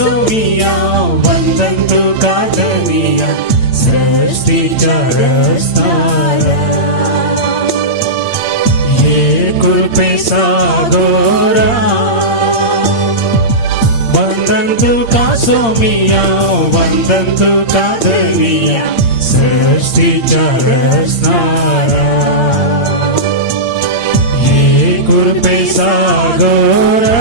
सोमिया वंदन तुका धनिया सृष्टीच्या रचणारा ये कृपे सागोरा वंदन तुका सोमिया वंदन तुका धनिया सृष्टीच्या रचणारा ये कृपे सागोरा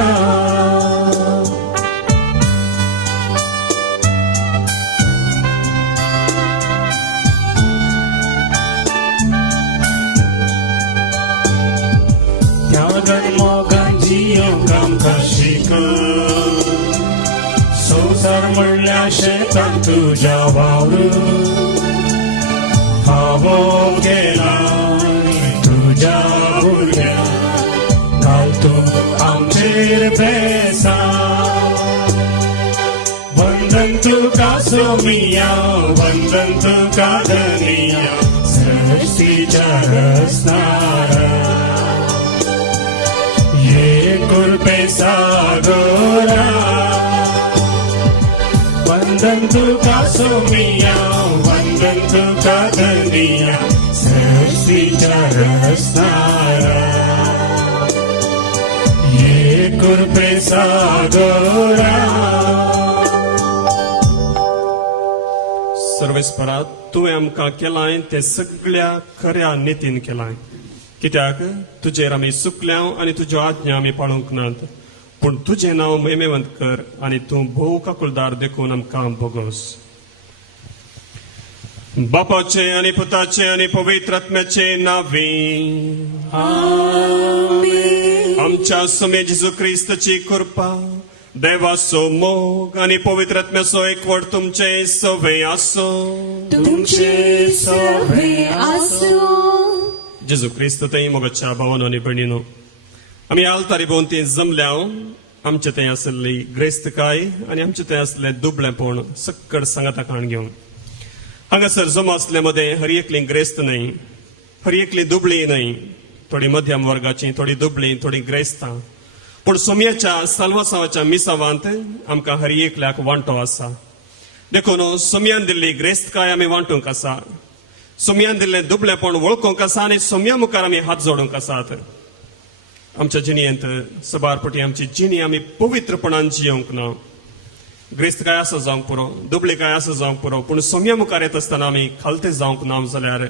संसार म्हणल्या शेतान तुझ्या वावरू फावो गेला तुझ्या भुरग्या घाल तू आमचेर बेसा वंदन तुका सोमिया वंदन तुका धनिया सृष्टीच्या रचणारा ये कृपे सागोरा वंदन तुका सोमिया वंदन तुका धनिया सृष्टीच्या रचणारा ये कृपे सागोरा सर्वेस्परा तुवें आमकां केलाय ते सगळ्या खऱ्या नितीन केलाय कित्याक तुजेर आमी चुकल्या आनी तुज्यो आज्ञा आमी पाळूंक नात पूण तुजें नांव महिमेवंत कर आनी तूं भोव काकुळदार देखून आमकां भोगोस बापाचे आनी पुताचे आनी पवित्र आत्म्याचे नांवी आमच्या सुमे जेजू क्रिस्ताची कृपा देवाचो मोग आनी पवित्र आत्म्याचो एकवट तुमचे सवे आसो जेजू क्रिस्त थंय मोगाच्या भावानो आनी भयणीनो आमी आल्तारी भोंवती जमल्या आमचे थंय आसली ग्रेस्तकाय आनी आमचे थंय आसले दुबळेपण सक्कड सांगाताकाण घेवन हांगासर जमा आसले मदें हर एकली ग्रेस्त न्हय हर एकली दुबळी न्हय थोडी मध्यम वर्गाची थोडी दुबळी थोडी ग्रेस्तां पूण सोमयाच्या साल्वासावाच्या मिसावांत आमकां हर एकल्याक वांटो आसा देखून सोमयान दिल्ली ग्रेस्तकाय आमी वांटूंक आसा सोमयान दिल्लें दुबळेपण वळखूंक आसा आनी सोमया मुखार आमी हात जोडूंक आसात आमच्या जिणयेंत सबारपटी आमची जिणी आमी पवित्रपणान जियोंक ना ग्रेस्त काय असो जावंक पुरो दुबळे काय असो जावंक पुरो पूण सोमया मुखार येत आसतना आमी खालते जावंक ना जाल्यार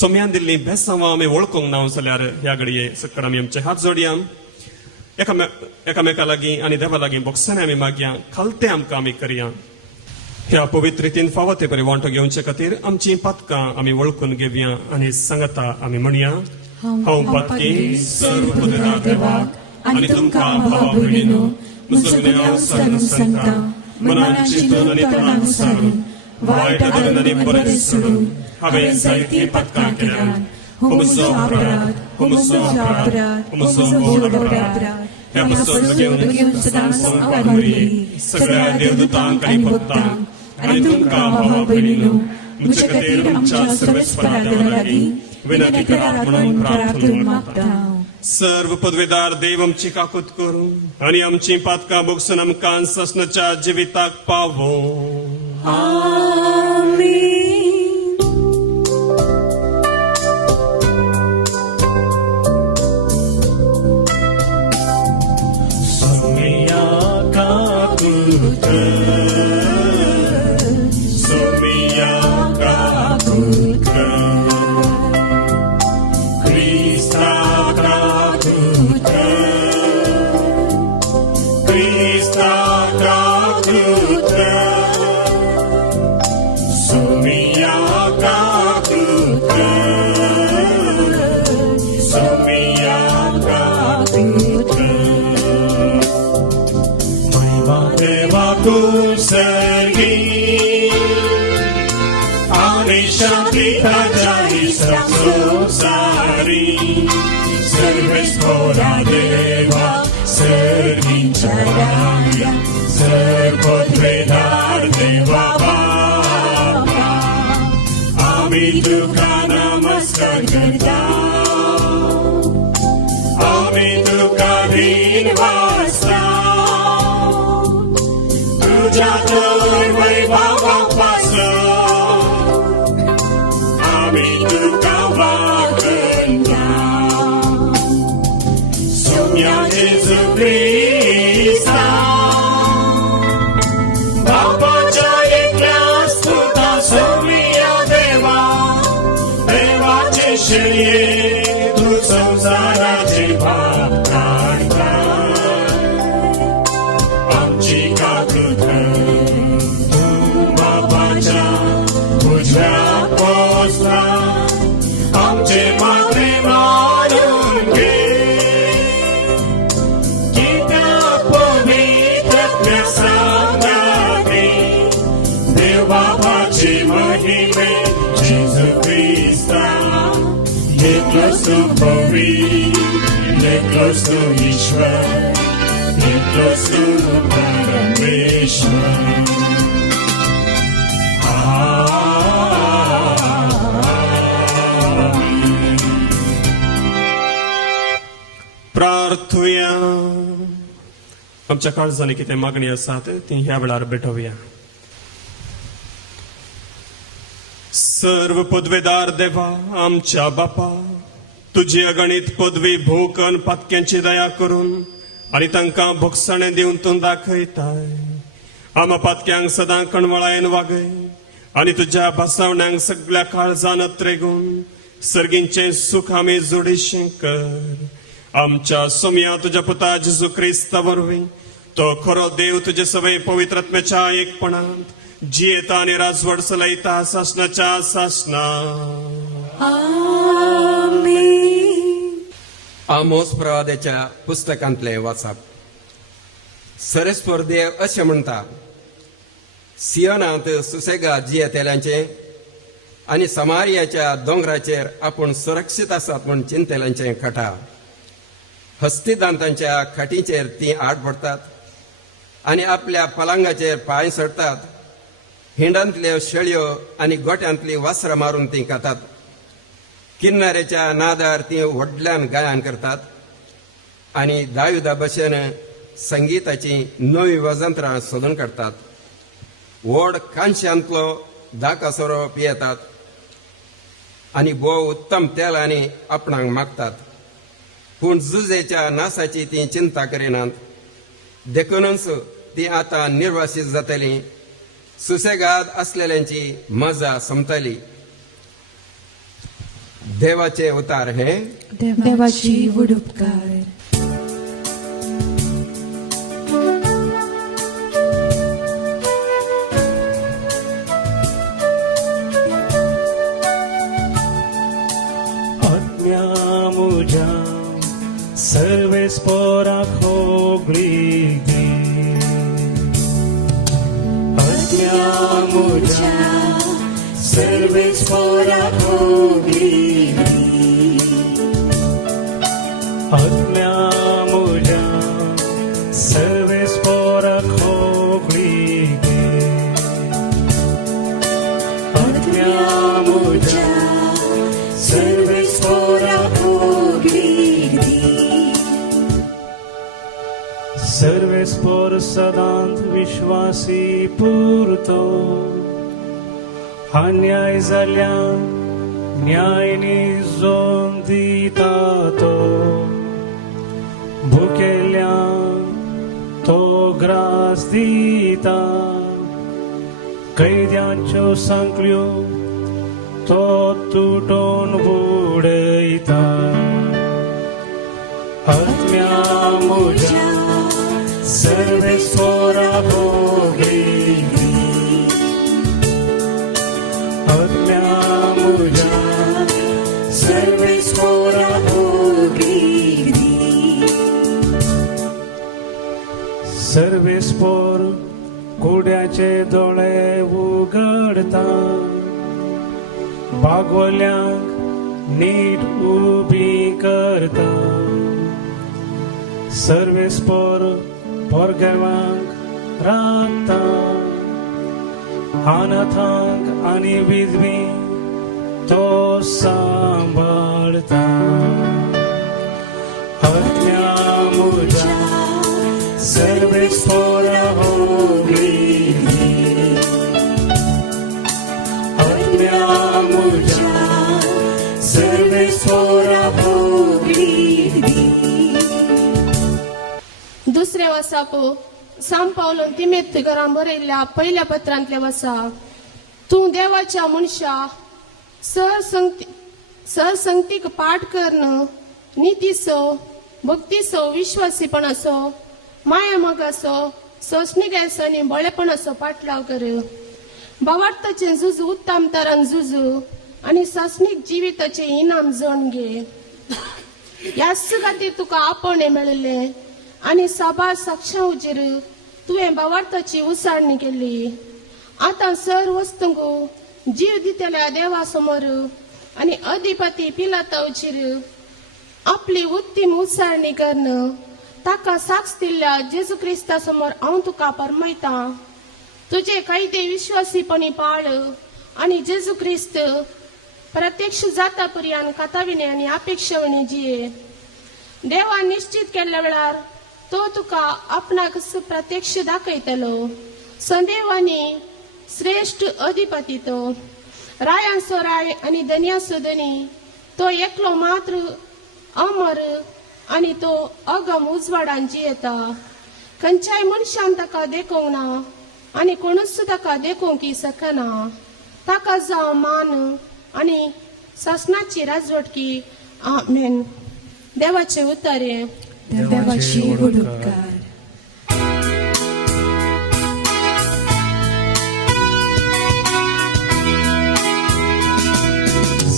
सोमयान दिल्लीं बेसांवां आमी वळखूंक ना जाल्यार ह्या घडये सक्कड आमी आमचे हात जोडया एकामेका लागीं आनी देवा लागीं बोगसांनी आमी मागया खालते आमकां आमी करया ह्या पवित्र रितीन फावो ते बरे वांटो घेवचे खातीर आमची पातकां आमी वळखून घेवया आनी सांगता आमी म्हणया हांव पातकी सर्वपदरा देवाक आनी तुमकां भावा भयणीनो मुसलमानी हांव सांगता मनान चिंतून आनी तोंडान सारून वायट आदरून आनी बरें दीस सोडून हांवें जायतीं पातकां केल्यात हुमचो अपराध हुमचो व्हड अपराध ह्या पुस्तक घेवन सदांच हांव म्हणली सगळ्या देवदूतांक आनी भक्तांक आनी तुमकां भावा भयणीनो म्हजे खातीर आमच्या सर्वेस्परा देवा लागीं विनंती करात म्हणून प्रार्थना मागता सर्व पदवेदार देव आमची काकूत करूं आनी आमची पातकां भोगसून आमकां ससनाच्या जिविताक पावो सर्वोद्वेदार देवा बाबा आम्ही तुका नमस्कार करता आम्ही तुका दिन वाचता तू तुझ्याकडे वैभवापासून आम्ही तुका वाकल्या सोम्या जेजू ख्रिस्ता बापाच्या एकल्या स्तुता सोमिया देवा देवाचे शये तू संसाराचे भाग काढता आमची काकृत तू बापाच्या उजव्या पोचला आमचे मात्रे मारून घे की त्या पवित्र सांगाते देव बापाची महिमे जेजू ख्रिस्ता ये close to Bobby, ये close to ईश्वर, ये close to परमेश्वर. प्रार्थुया आमच्या काळजांनी कितें मागणी आसात ती ह्या वेळार भेटोवया. सर्व पदवेदार देवा आमच्या बापा तुझी अगणित पदवी भोकन पातक्यांची दया करून आणि तांकां भोगसणे दिवन तूं दाखयताय. आम्हा पातक्यांक सदां कणवळायेन वागय आणि तुझ्या भासावण्यांक सगळ्या काळजांत रेगून सर्गींचे सुख आमी जोडीशें कर. आमच्या सोम्या तुझ्या पुता जेजू क्रिस्ता वरवीं तो खरो देव तुजे सवय पवित्रात्म्याच्या एकपणांत जियेता आणि राजवड चलयता सासणाच्या सासना. आमोस प्रवाद्याच्या पुस्तकांतले वाचप. सरस्पर देव अशें म्हणटा, सियोनांत सुसेगाद जियेतेल्यांचे आनी समारियाच्या दोंगराचेर आपूण सुरक्षीत आसात म्हूण चिंतेल्यांचे खटा. हस्तिदांतांच्या खाटीचेर ती आड पडटात आनी आपल्या पलंगाचेर पांय सरतात. हिंडांतल्यो शेळयो आनी गोट्यांतली वासरां मारून ती खातात. किन्नारेच्या नादार ती व्हडल्यान गायन करतात आनी दाविदा भशेन संगीताची नवी वजंत्रां सोदून काडटात. व्हड कांश्यांतलो दाकासोरो पियेतात आनी भोव उत्तम तेलांनी आपणाक मागतात. पूण जुजेच्या नासाची ती चिंता करिनात. देखूनच ती आतां निर्वासीत जातली. सुसेगाद असलेल्यांची मजा संपतली. देवाचे उतार हे देवाची उडुपकार. आज्ञा मुझ्या सर्वे स्पोराक होगली दे. आज्ञा मुझ्या सर्वे स्पोराक होगली दे. आज्ञा मुझ्या सर्वे स्पोराक होगली दे. आज्ञा मुझ्या सर्वे स्पोराक होगली दे. सर्वे स्पोर सदांत विश्वासी पुरतो. हा न्याय जाल्या न्याय निजोन दिता तो. भुकेल्या तो ग्रास दिता. कैद्यांच्यो सांकल्यो तो तुटोन बुडयता. आत्म्या मुझ्या सर्वे स्पोरा भोगली दी. आत्म्या मुझ्या सर्वे स्पोरा भोगली दी. सर्वे स्पोर कुड्याचे दोळे उगडता. बागोल्यांक नीट उबी करता. सर्वे स्पोर पोरगेवांक राखता. अनाथांक आनी विधवी तो सांबाळता. आत्म्या मुझ्या सर्वे स्पोरा भोगली वसाप सांपावलं तिमेत घरां बरयल्ल्या पहिल्या पत्रांतले वसा तूं देवाच्या मनशा सहसंगतीक पाठ करणं नीतीसो भक्तीसो विश्वासीपणासो माया मोगासो सोसणिकेसो आनी बळेपणाचो पाठलाव कर भावार्थाचें झुज उत्तम तरान झुज आनी सस्नीक जिविताचें इनाम जण घे ह्याच खातीर तुका आपणे मेळिल्लें आनी सभा साक्षां उजेर तुवें भावार्थाची उसाडणी केली आतां सर वस्तूंक जीव दितल्या देवा समोर आनी अधिपती पिलाताचेर आपली उत्तीम उसाडणी करणं ताका साक्ष दिल्ल्या जेजू क्रिस्ता समोर हांव तुका परमयतां तुजे कायदे विश्वासीपणी पाळ आनी जेजू क्रिस्त प्रत्यक्ष जाता पर्यंत कथाविणे आनी अपेक्षाविणे जिये देवान निश्चित केल्ल्या वेळार तो तुका आपणाक प्रत्यक्ष दाखयतलो संदेवानी श्रेष्ठ अधिपती तो रायांचो राय आनी धन्याचो धनी तो एकलो मात्र अमर आनी तो अगम उजवाडान जियेता खंयच्याय मनशान ताका देखूंक ना आनी कोणूच ताका देखूंक सकना ताका जावं मान आनी शासनाची राजवटकी आमेन. देवाचे उतारे. देवाची उडुपकार.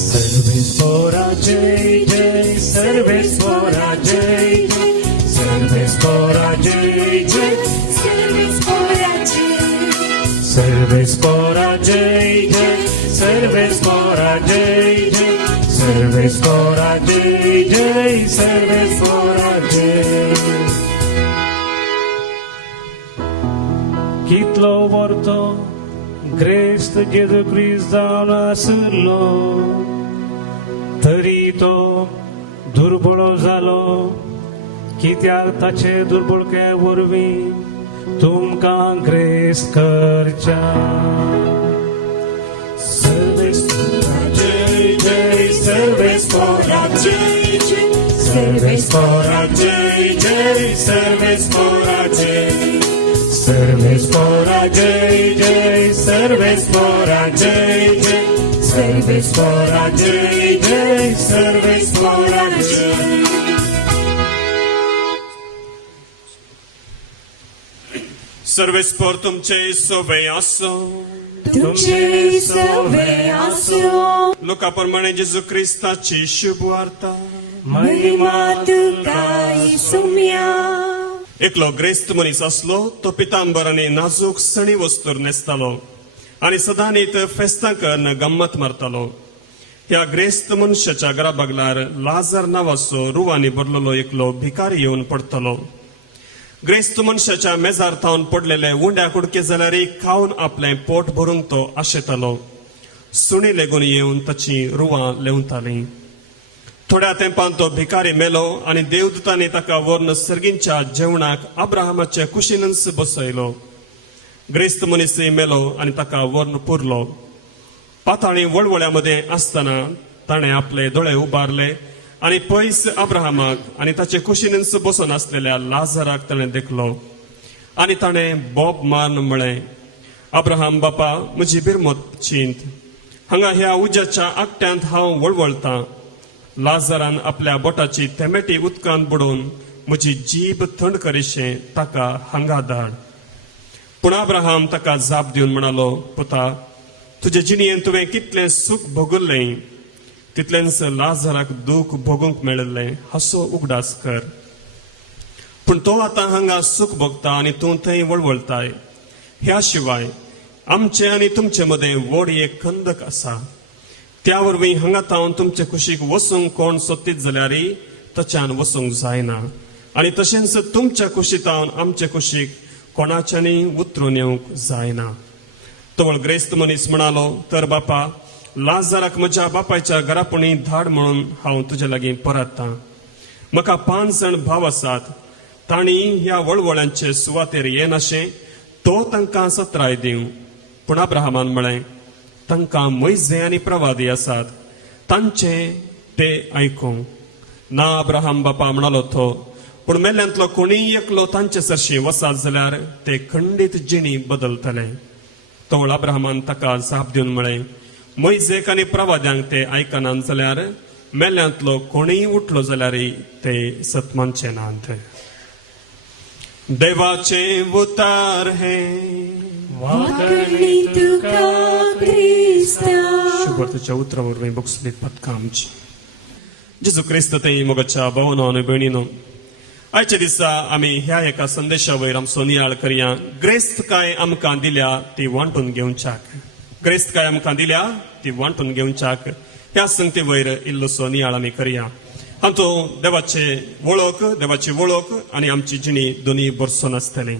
सर्वेश्वरा जय जय सर्वेश्वरा जय जय सर्वेश्वरा जय जय सर्वेश्वरा जय जय सर्वेश्वरा जय जय सर्वेश्वरा जय जय सर्वेश्वरा जय. कितलो वर्तो ग्रेस्त जेजू क्रिस्त जावन आसलो तरी तो दुर्बळ जालो कित्याक ताचे दुर्बळके वरवीं तुमकां ग्रेस्त करच्या. सर्वेश्वरा जय जय सर्वेश्वरा जय जय सर्वेश्वरा जय जय सर्वेश्वरा जय सर्वेश्वरा जय जय सर्वेश्वरा जय जय सर्वेश्वरा जय जय सर्वेश्वरा जय. सर्वेस्पर तुमचे सोबे आसो. तुमचे सवे आसो. लोकाप्रमाणे जेजू क्रिस्ताची शुभ वार्ता. महिमा तुका सुम्या. एकलो ग्रेस्त मनीस असलो तो पितांबर आनी नाजूक सणी वस्तूर न्हेसतालो आनी सदांनीत फेस्तां करून गम्मत मारतालो. ह्या ग्रेस्त मनशाच्या घरा बागलार लाजर नांवाचो रुवांनी भरलेलो एकलो भिकारी येवन पडटलो. ग्रेस्त मनशाच्या मेजार थावन पडलेले उंड्या कुडके जाल्यार खावन आपलें पोट भरूंक तो आशेतालो. सुणी लेगून येवन ताची रुवां लेवतालीं. थोड्या तेंपान तो भिकारी मेलो आनी देवदूतांनी ताका व्हरून सर्गींच्या जेवणाक अब्राहमाचे कुशीनच बसयलो. ग्रेस्त मनीसय मेलो आनी ताका व्हरून पुरलो. पाताळी वळवळ्यामध्ये आसतना ताणें आपले दोळे उबारले आनी पयस अब्राहमाक आनी ताचे कुशीनच बसून आसलेल्या लाजराक ताणें देखलो आनी ताणें बोब मारून म्हळें, अब्राहम बापा, म्हजी बिरमत चिंत. हांगा ह्या उज्याच्या आकट्यांत हांव वळवळटां. लाजरान आपल्या बोटाची तेमेटी उदकांत बुडोवन म्हजी जीब थंड करीशें ताका हांगा धाड. पूण अब्राहम ताका जाप दिवन म्हणालो, पुता, तुजे जिणयेन तुवें कितलें सूख भोगुल्लें तितलेंच लाजराक दूख भोगूंक मेळिल्लें. हांसो उगडास कर. पूण तो आतां हांगा सूख भोगता आनी तूं थंय वळवळताय. ह्या शिवाय आमचे आनी तुमचे मदें व्हड एक खंदक आसा. त्या वरवीं हांगा तावन तुमचे कुशीक वसूंक कोण सोदीत जाल्यारय ताच्यान वसूंक जायना आनी तशेंच तुमच्या कुशीतावन आमचे कुशीक कोणाच्यानी उतरून येवंक जायना. तवळ ग्रेस्त मनीस म्हणालो, तर बापा, लाजराक म्हज्या बापायच्या घरापुणी धाड म्हणून हांव तुजे लागीं परतां. म्हाका 5 जाण भाव आसात. तांणी ह्या वळवळ्यांचे सुवातेर येनाशें तो तांकां सत्राय दिवं. पूण अब्राहमान म्हळें, तांकां मोइजे आनी प्रवादी आसात, तांचे ते आयकूं. ना अब्राहम बापा म्हणालो तो, पूण मेल्यांतलो कोणीय एकलो तांचे सरशी वसात जाल्यार ते खंडीत जिणी बदलतले. तवळ अब्राहमान ताका जाप दिवन म्हळें, मोइजेक आनी प्रवाद्यांक ते आयकनात जाल्यार मेल्यांतलो कोणीय उठलो जाल्यारय ते सतमानचे नात. देवाचे उतार हे वाकणी तुका क्रिस्ता. शुभर्तच्या उतरां वरवीं बक्षलीत पदकां आमची. जेजू क्रिस्त ते मोगाच्या भावनो आनी भयणीनो, आयच्या दिसा आमी ह्या एका संदेशा वयर आमचो नियाळ करया. ग्रेस्त काय आमकां दिल्या ती वांटून घेवच्याक. ग्रेस्त काय आमकां दिल्या ती वांटून घेवच्याक ह्या संगती वयर इल्लोसो नियाळ आमी करया. हातूंत देवाची वळख आनी आमची जिणी दोनी बरसून आसतली.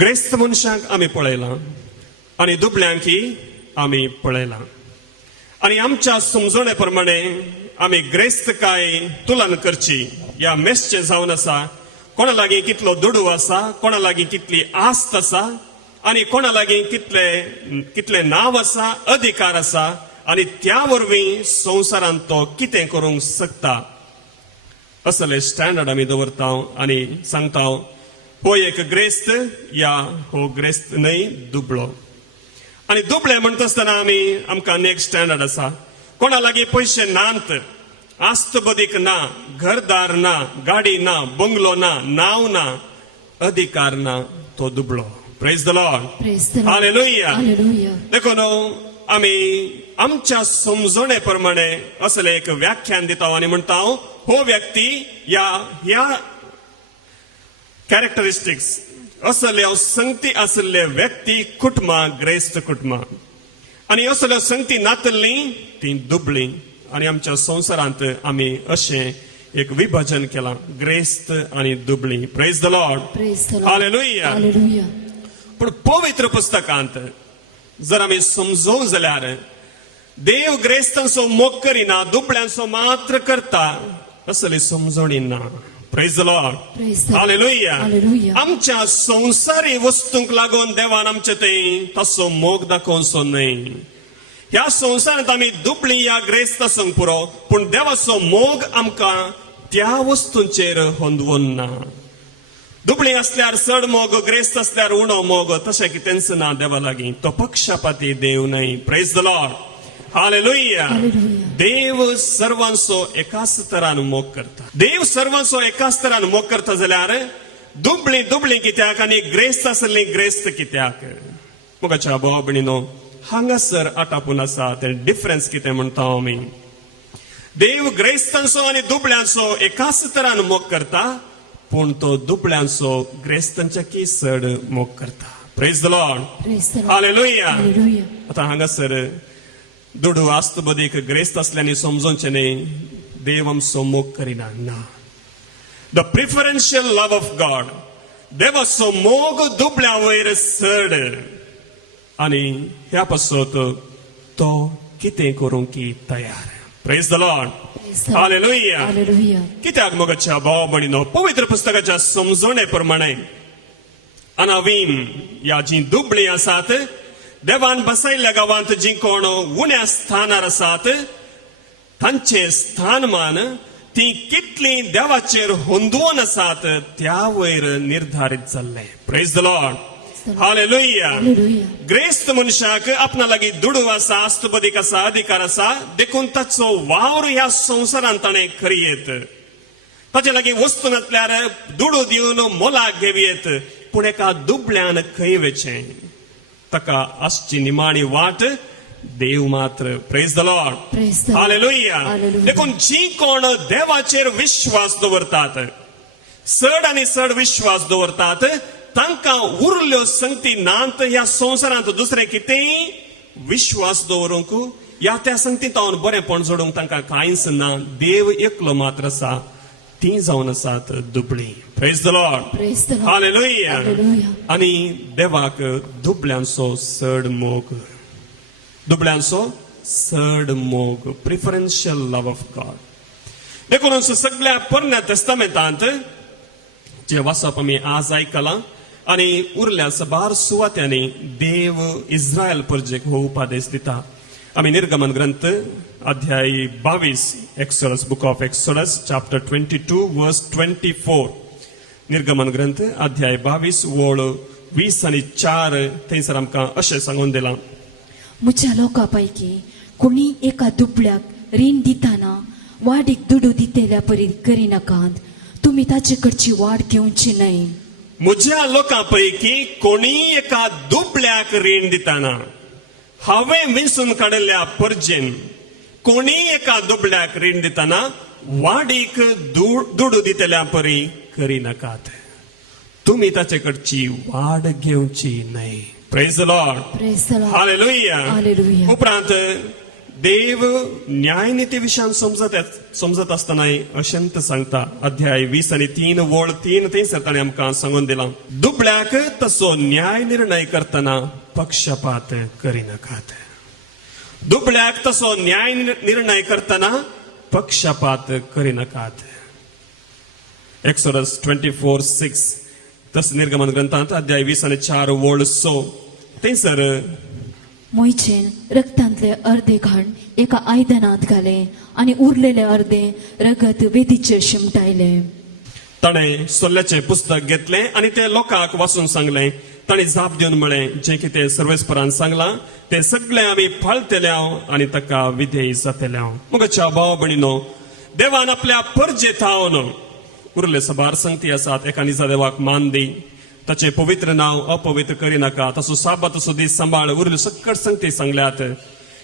ग्रेस्त मनशांक आमी पळयलां आनी दुबळ्यांकी आमी पळयलां आनी आमच्या समजणे प्रमाणे आमी ग्रेस्त काय तुलन करची ह्या मेसचे जावन आसा. कोणा लागीं कितलो दुडू आसा, कोणा लागीं कितली आस्त आसा आनी कोणा लागीं कितले नांव आसा, अधिकार आसा आनी त्या वरवीं संवसारांत तो कितें करूंक शकता असले स्टँडर्ड आमी दवरता आनी सांगता हो एक ग्रेस्त या हो ग्रेस्त न्हय दुबळो. आनी दुबळे म्हणटा आसतना आमकां आनी एक स्टँडर्ड आसा. कोणा लागीं पयशे नात, आस्त बदीक ना, घरदार ना, गाडी ना, बंगलो ना, नांव ना, अधिकार ना, तो दुबळो. Praise the Lord. हालेलुया. देखून आमी आमच्या समजणे प्रमाणे असले एक व्याख्यान दिता आनी म्हणटा हो व्यक्ती ह्या कॅरेक्टरिस्टिक्स असल्यो संगती आसले व्यक्ती कुटुंबा ग्रेस्त कुटुंबा आनी असल्यो संगती नातल्ली ती दुबळी. आनी आमच्या संवसारांत आमी अशें एक विभाजन केलां ग्रेस्त आनी दुबळी. Praise the Lord. हालेलुया. पूण पवित्र पुस्तकांत जर आमी समजूं जाल्यार देव ग्रेस्तांचो मोग करिना, दुबळ्यांचो मात्र करता असली समजणी ना. Praise the Lord. हालेलुया. आमच्या संवसारी वस्तूंक लागून देवान आमचे थंय तसो मोग दाखोवचो न्हय. ह्या संवसारांत आमी दुबळी या ग्रेस्त आसूंक पुरो, पूण देवाचो मोग आमकां त्या वस्तूंचेर होंदवून ना. दुबळी असल्यार चड मोग, ग्रेस्त असल्यार उणो मोग तशें कितेंच ना देवा लागीं. तो पक्षपाती देव न्हय. Praise the Lord. हालेलुया. देव सर्वांचो एकाच तरान मोग करता. देव सर्वांचो एकाच तरान मोग करता जाल्यार दुबळी कित्याक आनी ग्रेस्त आसली ग्रेस्त कित्याक. मोगाच्या भाव भयणीनो, हांगासर आटापून आसा ते डिफरन्स कितें म्हणटा आमी. देव ग्रेस्तांचो आनी दुबळ्यांचो एकाच तरान मोग करता, पूण तो दुबळ्यांचो ग्रेस्तांच्या की चड मोग करता. Praise the Lord. हालेलुया. आतां हांगासर दुडू आस्त बदीक ग्रेस्त असल्यानी समजोवचें न्हय देव आमचो मोग करिना ना. The preferential love of God. देवाचो मोग दुबळ्यां वयर चड आनी ह्या पासत तो कितें करूंक तयार. Praise the Lord. हालेलुया. कित्याक मोगाच्या भाव भयणीनो, पवित्र पुस्तकाच्या समजणे प्रमाणे अनावीम या जी दुबळी आसात, देवान बसयल्ल्या गांवांत जी कोण उण्या स्थानार आसात, तांचे स्थानमान ती कितली देवाचेर होंदवून आसात त्या वयर निर्धारीत जाल्ले. Praise the Lord. हालेलुया. ग्रेस्त मनशाक आपणा लागीं दुडू आसा, आस्तबदीक आसा, अधिकार आसा, देखून ताचो वावर ह्या संवसारांत ताणें करियेत. ताचे लागीं वस्तू नासल्यार दुडू दिवन मोलाक घेवयेत, पूण एका दुबळ्यान खंय वेचें. ताका आसची निमाणी वाट देव मात्र. Praise the Lord. हालेलुया. देखून जी कोण देवाचेर विश्वास दवरतात, चड आनी चड विश्वास दवरतात, तांकां उरल्यो संगती नात ह्या संवसारांत दुसरें कितेंय विश्वास दवरूंक या त्या संगतींत हांव बरेंपण जोडूंक तांकां कांयच ना. देव एकलो मात्र आसा, ती जावन आसात दुबळी. Praise the Lord. हालेलुया. आनी देवाक दुबळ्यांचो चड मोग, दुबळ्यांचो चड मोग, प्रिफरन्शियल लव ऑफ गॉड. देखून सगळ्या पोरण्या तेस्तामेंतांत जे वाचप आमी आज आयकलां आनी उरल्या सबार सुवात्यांनी देव इस्रायल प्रजेक हो उपादेश दिता. आम्ही निर्गमन ग्रंथ अध्याय 22 exodus book of exodus chapter 22 वर्स 24 निर्गमन ग्रंथ अध्याय 22 वळ 20 आणि 4 थंयसर आमकां अशें सांगून दिलां. म्हज्या लोकां पैकी कोणी एका दुबळ्याक रीण दिताना वाडीक दुडू दितेल्या परी करिनाकात. तुम्ही ताचे कडची वाड घेवची न्हय. म्हज्या लोकांपैकी कोणी एका दुबळ्याक रीण दिताना हांवें विंचून काडिल्ल्या परजेन कोणी एका दुबळ्याक रीण दिताना वाडीक दुडू दितल्या परी करिनाकात. तुम्ही ताचे कडची वाड घेवची न्हय. Praise the Lord. Praise the Lord. Hallelujah. Hallelujah. उपरांत देव न्यायनीती विशयान समजत आसतना अशेंत सांगता. अध्याय 20 आणि 3 वळ 3 थंयसर ताणें आमकां सांगून दिलां. दुबळ्याक तसो न्याय निर्णय करतना पक्षपात करिनाकात. दुबळ्याक तसो न्याय निर्णय करतना पक्षपात करिनाकात. एक्सोडस 24:6 तस निर्गमन ग्रंथांत अध्याय 20 आणि 4 वळ 6 थंयसर मोयचेन रक्तांतले अर्धे घाण एका आयदनांत घाले आणि उरलेले अर्धे रगत वेदीचेर शिमटायले. ताणें सोल्ल्याचें पुस्तक घेतलें आणि ते लोकांक वाचून सांगलें. ताणें जाप दिवन म्हळें जें कितें सर्वेस्परान सांगलां तें सगळें आमी पाळटल्या आनी ताका विधेय जातल्या. मुगाच्या भाव भयणीनो, देवान आपल्या परजेत हावन उरले सबार संगती आसात. एका निजा देवाक मान दी, ताचे पवित्र नाव अपवित्र करिनाका, ताचो साबात असो दीस सांबाळ. उरले सकट संगती सांगल्यात.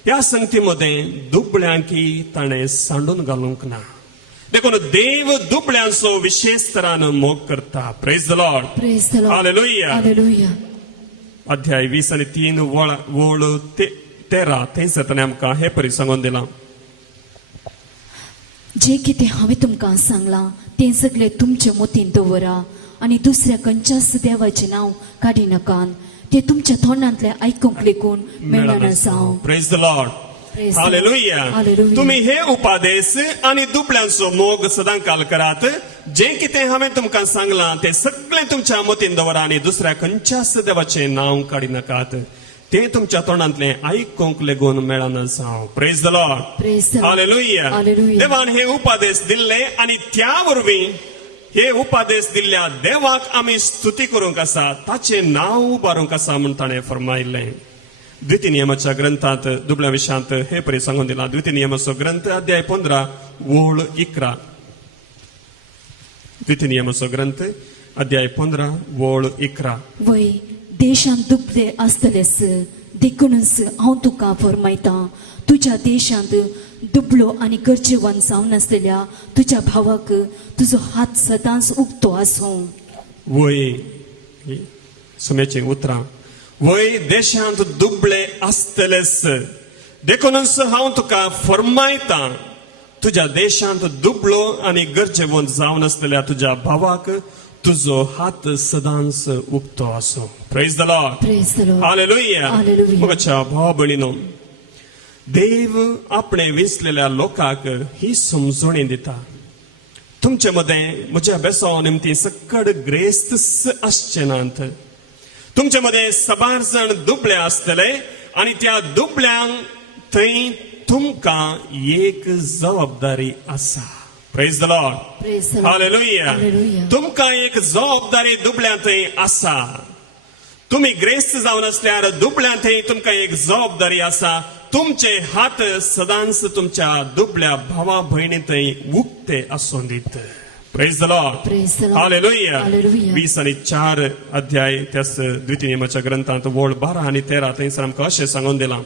ह्या संगतीमध्ये दुबळ्यांकी ताणें सांडून घालूंक ना. देखून देव दुबळ्यांचो विशेष तरान मोग करता. Praise the Lord. Praise the Lord. Hallelujah. Hallelujah. अध्याय 20 आणि 3 वळ 13 थंयसर ताणें आमकां हे परी सांगून दिलां. जे कितें हांवें तुमकां सांगलां तें सगळें तुमचे मतीन दवरा आणि दुसऱ्या खंयच्याच देवाचें नांव काडिनाकात. ते तुमच्या तोंडांतले आयकूंक लेगून मेळना जावं. Praise the Lord. Praise the Lord. Hallelujah. Hallelujah. तुम्ही हे उपादेश आणि दुबळ्यांचो मोग सदांकाल करात. जे कितें हांवें तुमकां सांगलां तें सगळें तुमच्या मतीन दवरा आणि दुसऱ्या खंयच्याच देवाचें नांव काडिनाकात. ते तुमच्या तोंडांतले आयकूंक लेगून मेळना जावं. Praise the Lord. Praise the Lord. Hallelujah. Hallelujah. देवान हे उपादेश दिल्ले आणि त्या वरवीं हे उपादेश दिल्ल्या देवाक आमी स्तुती करूंक आसा, ताचे नांव उबारूंक आसा म्हूण ताणें फरमायल्लें. द्वितीय नियमाच्या ग्रंथांत दुबळ्या विशयांत हे परी सांगून दिलां. द्वितीय नियमाचो ग्रंथ अध्याय 15 वळ 11. द्वितीय नियमाचो ग्रंथ अध्याय 15 वळ 11. वय देशांत दुबळे आसतलेस देखूनच हांव तुका फरमायतां, तुज्या देशांत दुबळो आणि गरजेवान जावन आसलेल्या तुज्या भावाक तुजो हात सदांच उक्तो आसूं. वय सुमेची उतरां. वय देशांत दुबळे आसतलेस देखूनच हांव तुका फरमायतां, तुज्या देशांत दुबळो आणि गरजेवंत जावन आसलेल्या तुज्या भावाक तुजो हात सदांच उक्तो आसूं. Praise the Lord. Praise the Lord. Hallelujah. Hallelujah. मुगाच्या भाव भयणीनो, देव आपणे विसलेल्या लोकांक ही समजणी दिता. तुमचे मध्ये म्हज्या बेसाव निमती सकड ग्रेस्त आसचे नात. तुमचे मध्ये सबार जण दुबळे आसतले आणि त्या दुबळ्यांक थंय तुमकां एक जबाबदारी आसा. Praise the Lord. Praise the Lord. Hallelujah. Hallelujah. तुमकां एक जबाबदारी दुबळ्यां थंय आसा. तुम्ही ग्रेस्त जावन असल्यार दुबळ्यां थंय तुमकां एक जबाबदारी आसा. तुमचे हात सदांच तुमच्या दुबळ्या भावा भयणी थंय उक्ते आसूं दीत. Praise the Lord. Praise the Lord. Hallelujah. Hallelujah. 20 आणि 4 अध्याय त्याच द्वितीय नियमाच्या ग्रंथांत वळ 12 आणि 13 थंयसर आमकां अशें सांगून दिलां.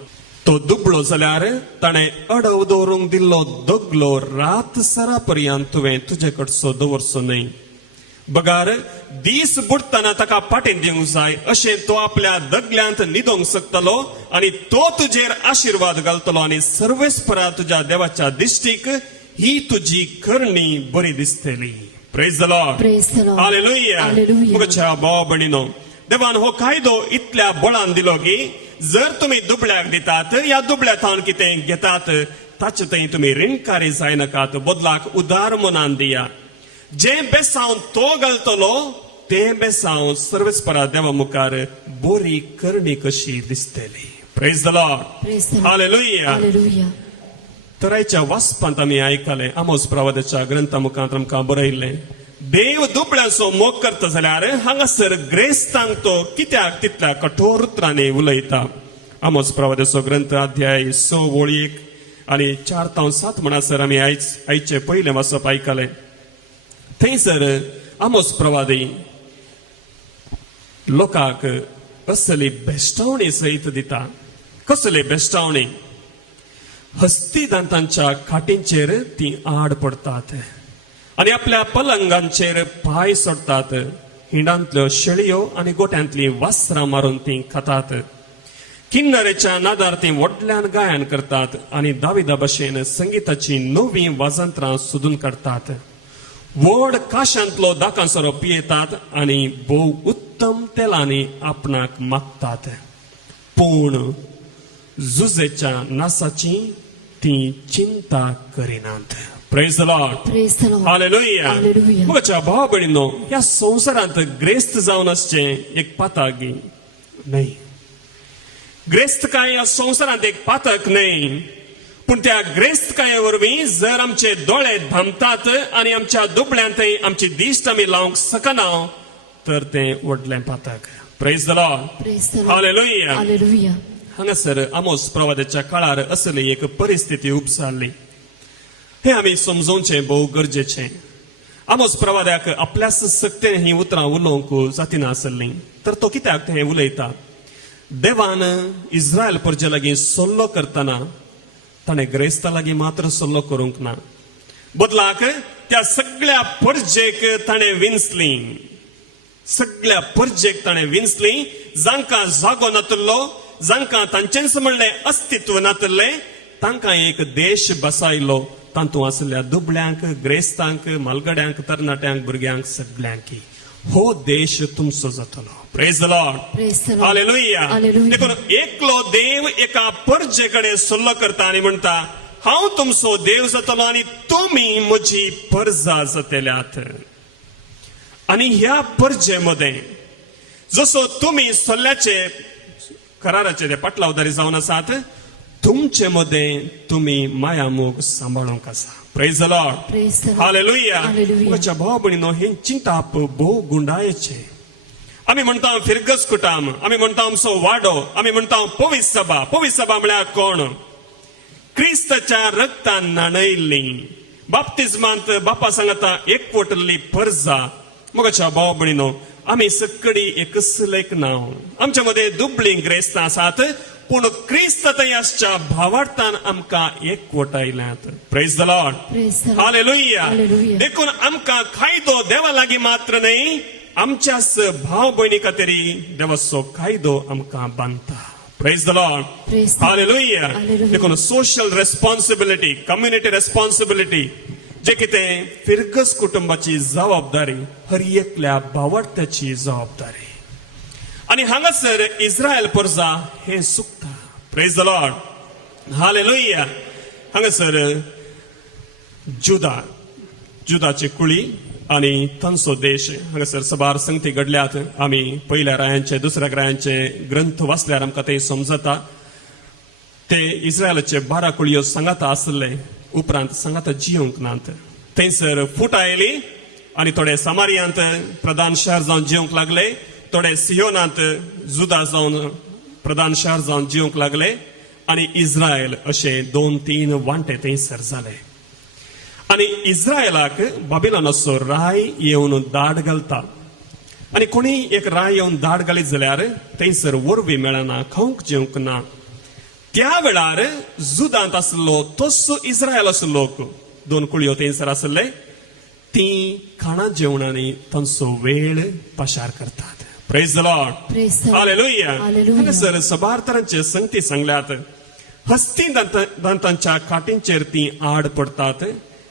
तो दुबळो जाल्यार ताणें अडव दवरूंक दिल्लो दगलो रात सरा पर्यंत तुवें तुजे कडचो दवरचो न्हय. बगार दीस बुडतना ताका पाटेन दिवंक जाय अशें तो आपल्या दगल्यांत न्हिदोंक शकतलो आणि तो तुजेर आशीर्वाद घालतलो आणि सर्वेस्परा तुज्या देवाच्या दिश्टीक ही तुजी करणी बरी दिसतली. Praise the Lord. Praise the Lord. Hallelujah. Hallelujah. मुगाच्या भाव भयणीनो, देवान हो कायदो इतल्या बळान दिलो की जर तुम्ही दुबळ्याक दितात या दुबळ्या थावन कितें घेतात ताचे थंय तुम्ही ऋणकारी जायनाकात. बदलाक उदार मनान दिया. जे बेसांव तो घालतलो ते बेसांव सर्वेस्परा देवा मुखार बरी करणी कशी दिसतली. Praise the Lord Praise the Lord. Hallelujah Hallelujah. तर आयच्या वाचपांत आमी आयकले आमोस प्रवादाच्या ग्रंथा मुखांत आमकां बरयल्लें देव दुबळ्यांचो मोग करता जाल्यार हांगासर ग्रेस्तांक तो कित्याक तितल्या कठोर उतरांनी उलयता आमोस प्रवादाचो ग्रंथ अध्याय 6 वळी 1 आनी 4 ते 7 म्हणसर आमी आयचे पयलें वाचप आयकलें थंयसर आमोस प्रवादी लोकांक असली बेश्टावणी सयत दिता कसली बेश्टावणी हस्तिदांतांच्या खाटींचेर ती आड पडतात आणि आपल्या पलंगांचेर पाय सोडतात हिंडांतल्यो शेळयो आणि गोट्यांतली वासरां मारून ती खातात किन्नरेच्या नादार ती व्हडल्यान गायन करतात आणि दाविदा भशेन संगीताची नवी वाजंत्रां सोदून काडतात व्हड काशांतलो दाकांसरो पियेतात आणि भोव उत्तम तेलांनी आपणाक मागतात पूण जुजेच्या नासाची ती चिंता करिनात praise the Lord Praise the Lord. Hallelujah Hallelujah. मुगाच्या भाव भयणींनो ह्या संवसारांत ग्रेस्त जावन आसचें एक पातक न्हय ग्रेस्तकाय ह्या संवसारांत एक पातक न्हय पूण त्या ग्रेस्तकाये वरवीं जर आमचे दोळे धांपतात आनी आमच्या दुबळ्यांतय आमची दिश्ट आमी लावंक शकना तर तें व्हडलें पातक praise the Lord Praise the Lord. Hallelujah Hallelujah. हांगासर आमोस प्रवादाच्या काळार असली एक परिस्थिती उपसारली हे आमी समजोवचें भोव गरजेचें आमोस प्रवाद्याक आपल्याच सक्तेन ही उतरां उलोवंक जातिना आसलीं तर तो कित्याक हें उलयता देवान इस्रायल प्रजे लागीं सल्लो करतना ताणें ग्रेस्तां लागीं मात्र सल्लो करूंक ना बदलाक त्या सगळ्या परजेक ताणें विंचली सगळ्या परजेक ताणें विंचली जांकां जागो नातल्लो जांकां तांचेंच म्हणलें अस्तित्व नातल्लें तांकां एक देश बसायलो तातूंत आसलेल्या दुबळ्यांक ग्रेस्तांक मालगड्यांक तरणाट्यांक भुरग्यांक सगळ्यांक हो देश तुमचो जातलो praise the Lord Praise the Lord. Hallelujah Hallelujah. देखून एकलो देव एका परजे कडेन सल्लो करता आनी म्हणटा हांव तुमचो देव जातलो आनी तुमी म्हजी परजा जातल्यात आनी ह्या परजे मदें जसो तुमी सल्ल्याचे कराराचे ते पाटलावदारी जावन आसात तुमचे मदें तुमी माया मोग सांबाळूंक आसा praise the Lord Praise the Lord. Hallelujah Hallelujah. म्हज्या भाव भयणीनो हे चिंताप भोव गुंडायेचे आमी म्हणटा फिरगस कुटाम आमी म्हणटा आमचो वाडो आमी म्हणटा पवित्र सभा म्हळ्यार कोण क्रिस्ताच्या रक्तान नाणयल्ली बाप्तिस्मांत बापा सांगता एकवटल्ली परजा म्हज्या भाव भयणीनो आमी सगळी एकसलेक नांव आमच्या मदें दुबळीं ग्रेस्तां आसात पूण क्रिस्ततयाच्या भावार्थान आमकां एकवटायल्यात praise the Lord Praise the Lord. Hallelujah Hallelujah. देखून आमकां कायदो देवा लागीं मात्र न्हय आमच्याच भाव भयणी खातीर देवाचो कायदो आमकां बांदता praise the Lord Praise the Lord. Hallelujah Hallelujah. देखून सोशल रेस्पॉन्सिबिलिटी कम्युनिटी रेस्पॉन्सिबिलिटी जे कितें फिरगस कुटुंबाची जबाबदारी हर एकल्या भावार्थ्याची जबाबदारी आणि हांगासर इस्रायल परजा हे सुकता प्रेज द लॉर्ड हालेलुया हांगासर जुदाची कुळी आणि तांचो देश हांगासर सबार संगती घडल्यात आमी पयल्या रायांचे दुसऱ्या रायांचे ग्रंथ वाचल्यार आमकां ते समजता ते इस्रायलाचे 12 कुळयो सांगाता आसले उपरांत सांगाता जियोंक नात थंयसर फूट आयली आनी थोडे सामारियांत प्रधान शहर जावन जियोंक लागले थोडे सियोनांत जुदा जावन प्रधान शहर जावन जियोंक लागले आनी इस्रायल अशे 2-3 वांटे थंयसर जाले आनी इस्रायलाक बाबिलोनाचो राय येवन दाड घालता आनी कोणी एक राय येवन दाड घालीत जाल्यार थंयसर वरवीं मेळना खावंक जेवंक ना त्या वेळार जुदांत आसलो तोच इस्रायलाचो लोक 2 कुळयो थंयसर आसले ती खाणा जेवणांनी तांचो वेळ पाशार करतात praise the Lord Praise the Lord. Hallelujah Hallelujah. हांगासर सबार तरांचे संगती सांगल्यात हस्ती दांतांच्या काटींचेर ती आड पडतात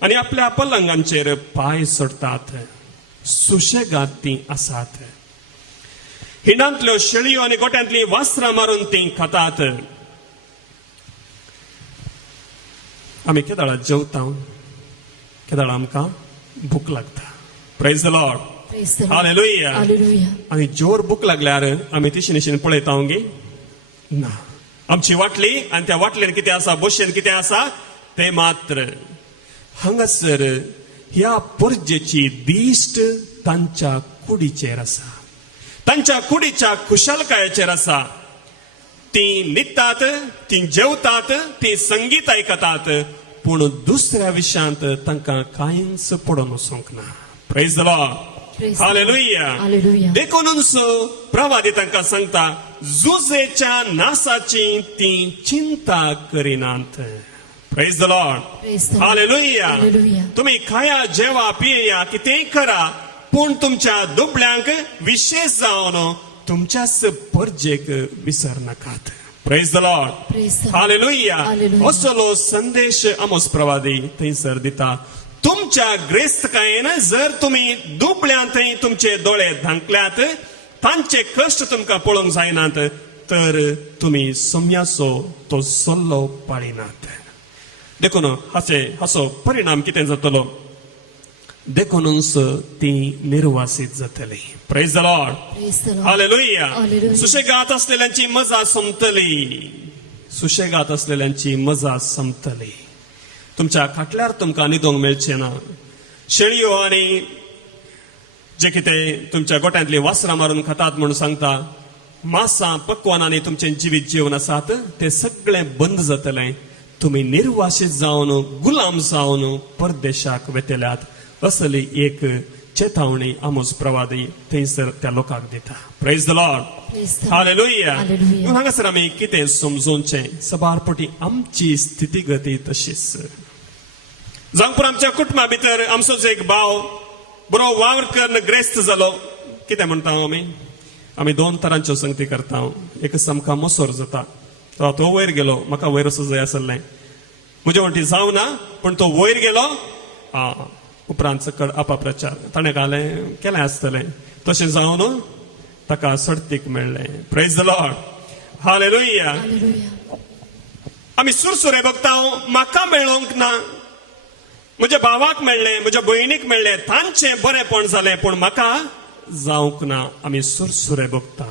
आणि आपल्या पलंगांचेर पाय सोडतात सुशेगाद ती आसात हिंडांतल्यो शेळयो आनी गोट्यांतली वासरां मारून ती खातात आमी केदाळा जेवता केदाळा आमकां भूक लागता praise the Lord Praise the Lord. Hallelujah Hallelujah. आनी जोर भूक लागल्यार आमी तिशीन पळयता गे ना आमची वाटली आणि त्या वाटल्यान कितें आसा बशेन कितें आसा ते मात्र हांगासर ह्या पर्जेची दिश्ट तांच्या कुडीचेर आसा, तांच्या कुडीच्या खुशालकायेचेर आसा. ती न्हिदतात, ती जेवतात, ती संगीत आयकतात, पूण दुसऱ्या विशयांत तांकां कांयच पडून वचूंक ना. Praise the Lord. Praise the Lord. Hallelujah. Hallelujah. देखूनच प्रवादी तांकां सांगता जुजेच्या नासाची ती चिंता करिनात. Praise the Lord. Praise the Lord. Hallelujah. Hallelujah. तुम्ही खाया जेवा पिया कितेंय करा, पूण तुमच्या दुबळ्यांक विशेष जावन तुमच्याच पर्जेक विसर नाकात. Praise the Lord. Praise the Lord. Hallelujah. Hallelujah. असलो संदेश आमोस प्रवादी थंयसर दिता. तुमच्या ग्रेस्तकायेन जर तुम्ही दुबळ्यांतय तुमचे दोळे धांकल्यात, तांचे कश्ट तुमकां पळोवंक जायनात, तर तुम्ही सोम्याचो तो सल्लो पाळिनात. देखून हाचो परिणाम कितें जातलो? देखूनच ती निर्वासित जातली. Praise the Lord. Praise the Lord. Hallelujah. Hallelujah. सुशेगात असलेल्यांची मजा संपतली. सुशेगात असलेल्यांची मजा संपतली. तुमच्या खाटल्यार तुमकां न्हिदोंक मेळचें ना. शेळयो आनी जे कितें तुमच्या गोट्यांतली वासरां मारून खातात म्हणून सांगता, मांसां पक्वानांनी तुमचें जिवीत जीवन आसात ते सगळें बंद जातलें. तुम्ही निर्वासित जावन गुलाम जावन परदेशाक वेतल्यात. असली एक चेतावणी आमोस प्रवादी थंयसर त्या लोकांक दिता. Praise the Lord. Praise the Lord. Hallelujah. Hallelujah. म्हणून हांगासर आमी कितें समजोवचें? सबारपटी आमची स्थितीगती तशीच जावंक पूण आमच्या कुटुंबा भितर आमचोच एक भाव बरो वावर करून ग्रेस्त जालो. कितें म्हणटा आमी दोन तरांच्यो संगती करता. एक सामका मोसोर जाता, तो वयर गेलो, म्हाका वयर वचूंक जाय आसलें, म्हजे वणटी जावना, पूण तो वयर गेलो, उपरांत सकड अपप्रचार ताणें केलें आसतलें. तशें जावन ताका सडतीक मेळ्ळें. Praise the Lord. Hallelujah. Hallelujah. आमी सुरसुरे बघता, म्हाका मेळोंक ना, म्हज्या भावाक मेळ्ळें, म्हज्या भयणीक मेळ्ळें, तांचें बरेंपण जालें, पूण म्हाका जावंक ना. आमी सुरसुरे बघता.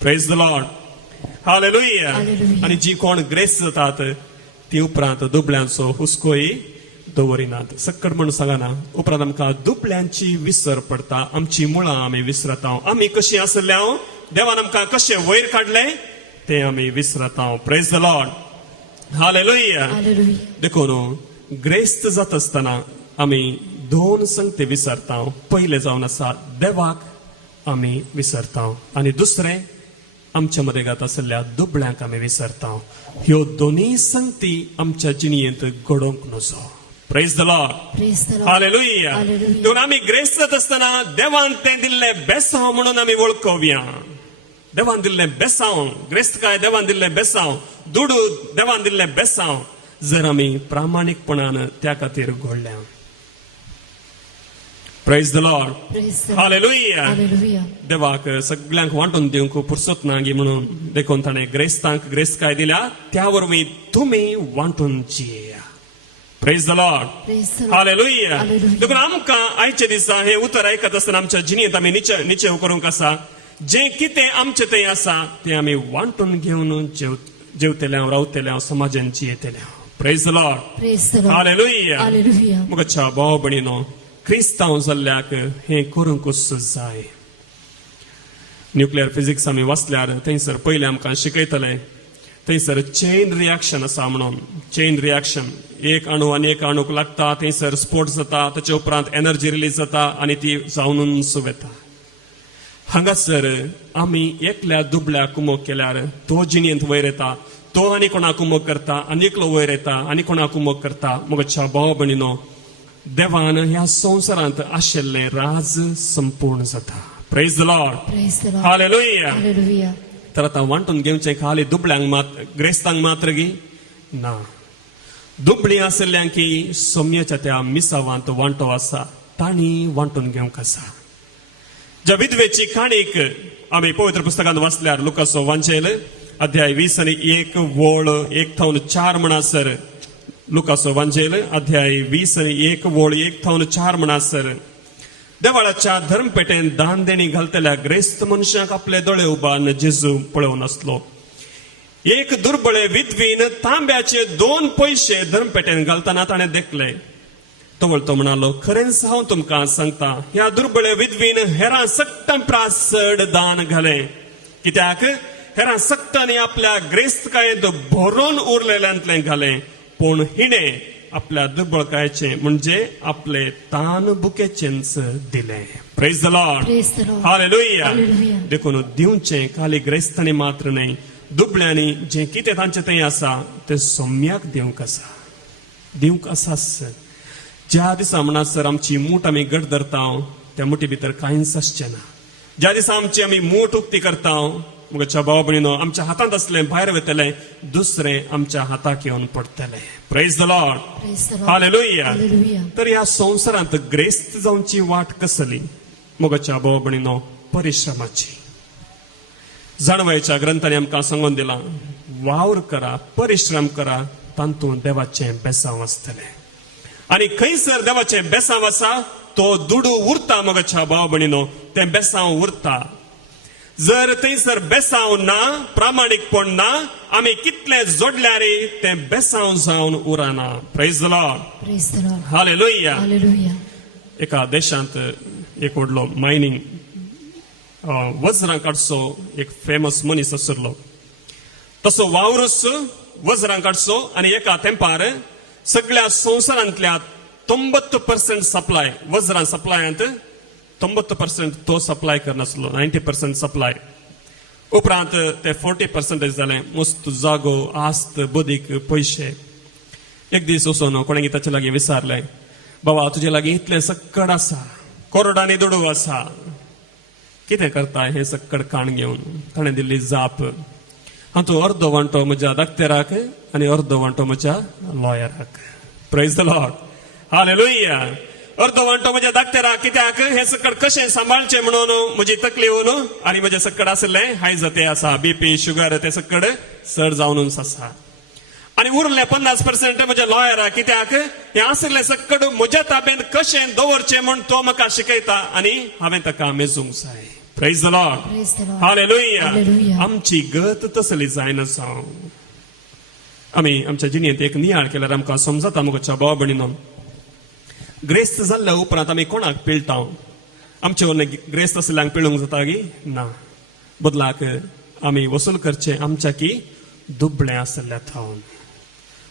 Praise the Lord. Hallelujah. Hallelujah. आनी जी कोण ग्रेस जातात ती उपरांत दुबळ्यांचो हुस्कोय दवरिनात. सक्कड म्हणून सांगना, उपरांत आमकां दुबळ्यांची विसर पडटा. आमची मुळां आमी विसरता. आमी कशीं आसल्या, देवान आमकां कशें वयर काडलें तें आमी विसरता. Praise the Lord. Hallelujah. Hallelujah. देखून ग्रेस्त जात आसतना आमी दोन संगती विसरता. पयले जावन आसा देवाक आमी विसरता, आनी दुसरें आमच्या मदें घात आसलेल्या दुबळ्यांक आमी विसरता. ह्यो दोनी संगती आमच्या जिणयेंत घडोवंक नजो. Praise the Lord. Praise the Lord. Hallelujah. Hallelujah. देखून आमी ग्रेस्त जात आसतना देवान तें दिल्लें बेसांव म्हणून आमी वळखुया. देवान दिल्लें बेसांव, ग्रेस्तकाय देवान दिल्लें बेसांव, दुडू देवान दिल्लें बेसांव जर आमी प्रामाणीकपणान त्या खातीर घडल्या. Praise the Lord. Praise the Lord. Hallelujah. Hallelujah. देवाक सगळ्यांक वांटून दिवंक पुरसत ना गी म्हणून देखून ताणें ग्रेस्तांक ग्रेस्तकाय दिल्या, त्या वरवीं तुमी वांटून जियेया. Praise the Lord. Praise the Lord. Hallelujah. Hallelujah. देखून आमकां आयचे दिसा हे उतर आयकत आसतना आमच्या जिणेंत आमी निचेव करूंक आसा, जें कितें आमचें थंय आसा तें आमी वांटून घेवन जेवतल्या, रावतल्या, समाजान जियेतल्या. Praise the Lord. Praise the Lord. Hallelujah. Hallelujah. मुगच्या भाव भयणीनो, क्रिस्तांव जाल्ल्याक हें करूंकूच जाय. न्यूक्लियर फिजिक्स आमी वाचल्यार थंयसर पयलें आमकां शिकयतले, थंयसर चेन रिएक्शन आसा म्हणून. चेन रिएक्शन, एक अणू आनी एक अणूक लागता, थंयसर स्फोट जाता, ताचे उपरांत एनर्जी रिलीज जाता आनी ती जावनूच वता. हांगासर आमी एकल्या दुबळ्या कुमोग केल्यार तो जिणेंत वयर येता, तो आनी कोणाक कुमोग करता, आनी एकलो वयर येता, आनी कोणाक कुमोग करता. म्हज्या भाव भयणीनो, देवान ह्या संवसारांत आशिल्लें राज संपूर्ण जाता. Praise the Lord. Praise the Lord. Hallelujah. Hallelujah. तर आतां वांटून घेवचें खाली दुबळ्यांक ग्रेस्तांक मात्र गी ना. दुबळीं आशिल्ल्यांकी सोम्याच्या त्या मिसावांत वांटो आसा, तांणी वांटून घेवंक आसा. ज्या विधवेची काणीक आमी पवित्र पुस्तकांत वाचल्यार लुकाचो वांचेल अध्याय 20:1 वळ 1-4 म्हणासर. लुकाचो वांचेल अध्याय 20:1 वळ 1-4 म्हणासर. देवाळाच्या एक दुर्बळे विधवीन तांब्याचे 2 पैसे धर्मपेटेन घालताना ताणें देखले. तो म्हणालो, खरेंच हांव तुमकां सांगता, ह्या दुर्बळे विधवीन हेरां सक्तं प्रासड दान घालें. कित्याक हेरां सक्तांनी आपल्या ग्रेस्तकायेंत भरून उरलेल्यांतलें घालें, पूण हिणें आपल्या दुर्बळकायेचें म्हणजे आपले तान बुकेचेंच दिलें. Praise the Lord. Praise the Lord. Hallelujah. Hallelujah. देखून दिवचें खाली ग्रेस्तांनी मात्र न्हय, दुबळ्यांनी जें कितें तांचें थंय आसा तें सम्याक दिवंक आसा. दिवंक आसाच. ज्या दिसा म्हणसर आमची मूठ आमी घट धरता त्या मुठी भितर कांयच आसचें ना. ज्या दिसा आमची आमी मूठ उक्ती करता मुगाच्या भाव भयणीनो, आमच्या हातांत असलें भायर वयतलें, दुसरें आमच्या हाताक येवन पडटलें. Praise the Lord. Praise the Lord. Hallelujah. Hallelujah. तर ह्या संवसारांत ग्रेस्त जावची वाट कसली? मोगाच्या भाव भयणीनो, परिश्रमाची. जाणवायेच्या ग्रंथांनी आमकां सांगून दिलां, वावर करा, परिश्रम करा, तातूंत देवाचें बेसांव आसतलें. आणि खंयसर देवाचें बेसांव आसा तो दुडू उरता. मोगाच्या भाव भयणीनो, तें बेसांव उरता. जर थंयसर बेसांव ना, प्रामाणीकपण ना, आमी कितले जोडल्यारय तें बेसांव जावन उरना. Praise the Lord. Praise the Lord. Hallelujah. Hallelujah. एका देशांत एक व्हडलो मायनिंग वज्रां काडचो एक फेमस मनीस आसलो. तसो वावरूच वज्रां काडचो आणि एका तेंपार सगळ्या संवसारांतल्या 90% सप्लाय वज्रां सप्लायांत 90% तो सप्लाय करनासलो. 90% सप्लाय उपरांत ते 40% जालें. मस्त जागो, आस्त, बदीक, पयशे. एक दीस वचून कोणें ताचे लागीं विचारलें, बाबा तुजे लागीं इतलें सक्कड आसा, कोरडांनी दुडू आसा, कितें करता हें सक्कड काण घेवन? ताणें दिल्ली जाप, हातूंत अर्दो वांटो म्हज्या दाक्तेराक आनी अर्दो वांटो म्हज्या लॉयराक. Praise the Lord. हालेलुया. अर्दो वांटो म्हज्या दाक्तेराक, कित्याक हें सक्कड कशें सांबाळचें म्हणून म्हजी तकली न्हू, आनी म्हजें सक्कड आसलें हाय जाते आसा, BP, शुगर, तें सक्कड चड जावनूच आसा. आणि उरले 50% म्हज्या लॉयराक, कित्याक हें आसलें सक्कड म्हज्या ताब्यांत कशें दवरचें म्हूण तो म्हाका शिकयता आनी हांवें ताका मेजूंक जाय. Praise the Lord. Praise the Lord. Hallelujah. Hallelujah. आमची गत तसली जायना जावं. आमी आमच्या जिणेंत एक नियाळ केल्यार आमकां समजता. मुखाच्या भाव भयणीनो, ग्रेस्त जाल्ल्या उपरांत आमी कोणाक पिळटा? आमचे वरने ग्रेस्त आसल्यांक पिळूंक जाता की ना. बदलाक आमी वसूल करचें आमच्या की दुबळें आसल्या थावन.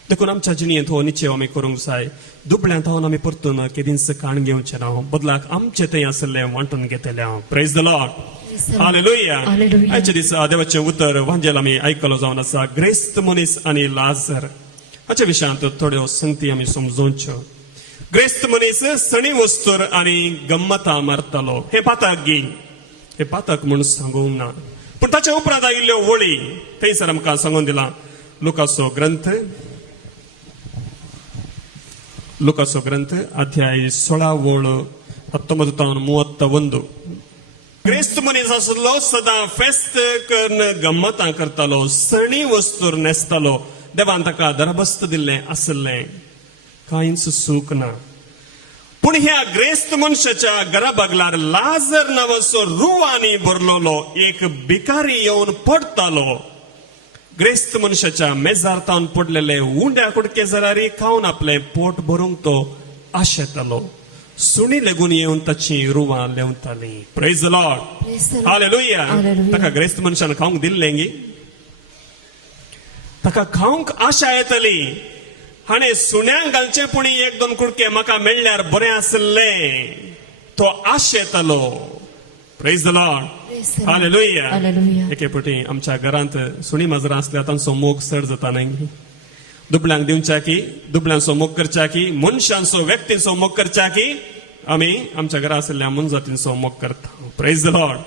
देखून आमच्या जिणेंत हो निश्चय आमी करूंक जाय. दुबळ्यां थावन आमी परतून केदींच काण घेवचें ना. बदलाक आमचें थंय आसलें वांटून घेतलें हांव. Praise the Lord. Hallelujah. Hallelujah. आयच्या दिसा देवाचें उतर वांजेल आमी आयकलो जावन आसा, ग्रेस्त मनीस आनी लाजर. हाच्या विशयांत थोड्यो संगती आमी समजोवच्यो. ग्रेस्त मनीस सणी वस्तूर आनी गम्मतां मारतालो. हे पातक गी, हे पातक म्हूण सांगूंक ना. पूण ताच्या उपरांत आयिल्ल्यो वळी थंयसर आमकां सांगून दिला. लुकाचो ग्रंथ अध्याय 16 वळ 19-31. ग्रेस्त मनीस आसलो, सदां फेस्त करून गम्मतां करतालो, सणी वस्तूर न्हेसतालो. देवान ताका दरबस्त दिल्लें आसलें, कांयच सूख ना. पूण ह्या ग्रेस्त मनशाच्या घरा बागलार लाजर नांवाचो रुवानी भरलोलो एक भिकारी येवन पडतालो. ग्रेस्त मनशाच्या मेजार तावन पडलेले उंड्या कुडके जरारी खावन आपलें पोट भरूंक तो आशेतालो. सुणी लेगून येवन ताची रुवां लेवताली. Praise the Lord. Praise the Lord. Hallelujah. Hallelujah. ताका ग्रेस्त मनशान खावंक दिल्लें गी. ताका खावंक आशा येतली. हाणें सुण्यांक घालचें पूण 1-2 कुडके म्हाका मेळ्ळ्यार बरें आसलें, तो आशेतालो. Praise the Lord. Praise the Lord. Hallelujah. Hallelujah. एके फावटी आमच्या घरांत सुणी माजरां आसल्या तांचो मोग चड जाता न्हय. दुबळ्यांक दिवच्या की, दुबळ्यांचो मोग करच्या की, मनशांचो व्यक्तींचो मोग करच्या की, आमी आमच्या घरा आसलेल्या मनजातींचो मोग करता. Praise the Lord.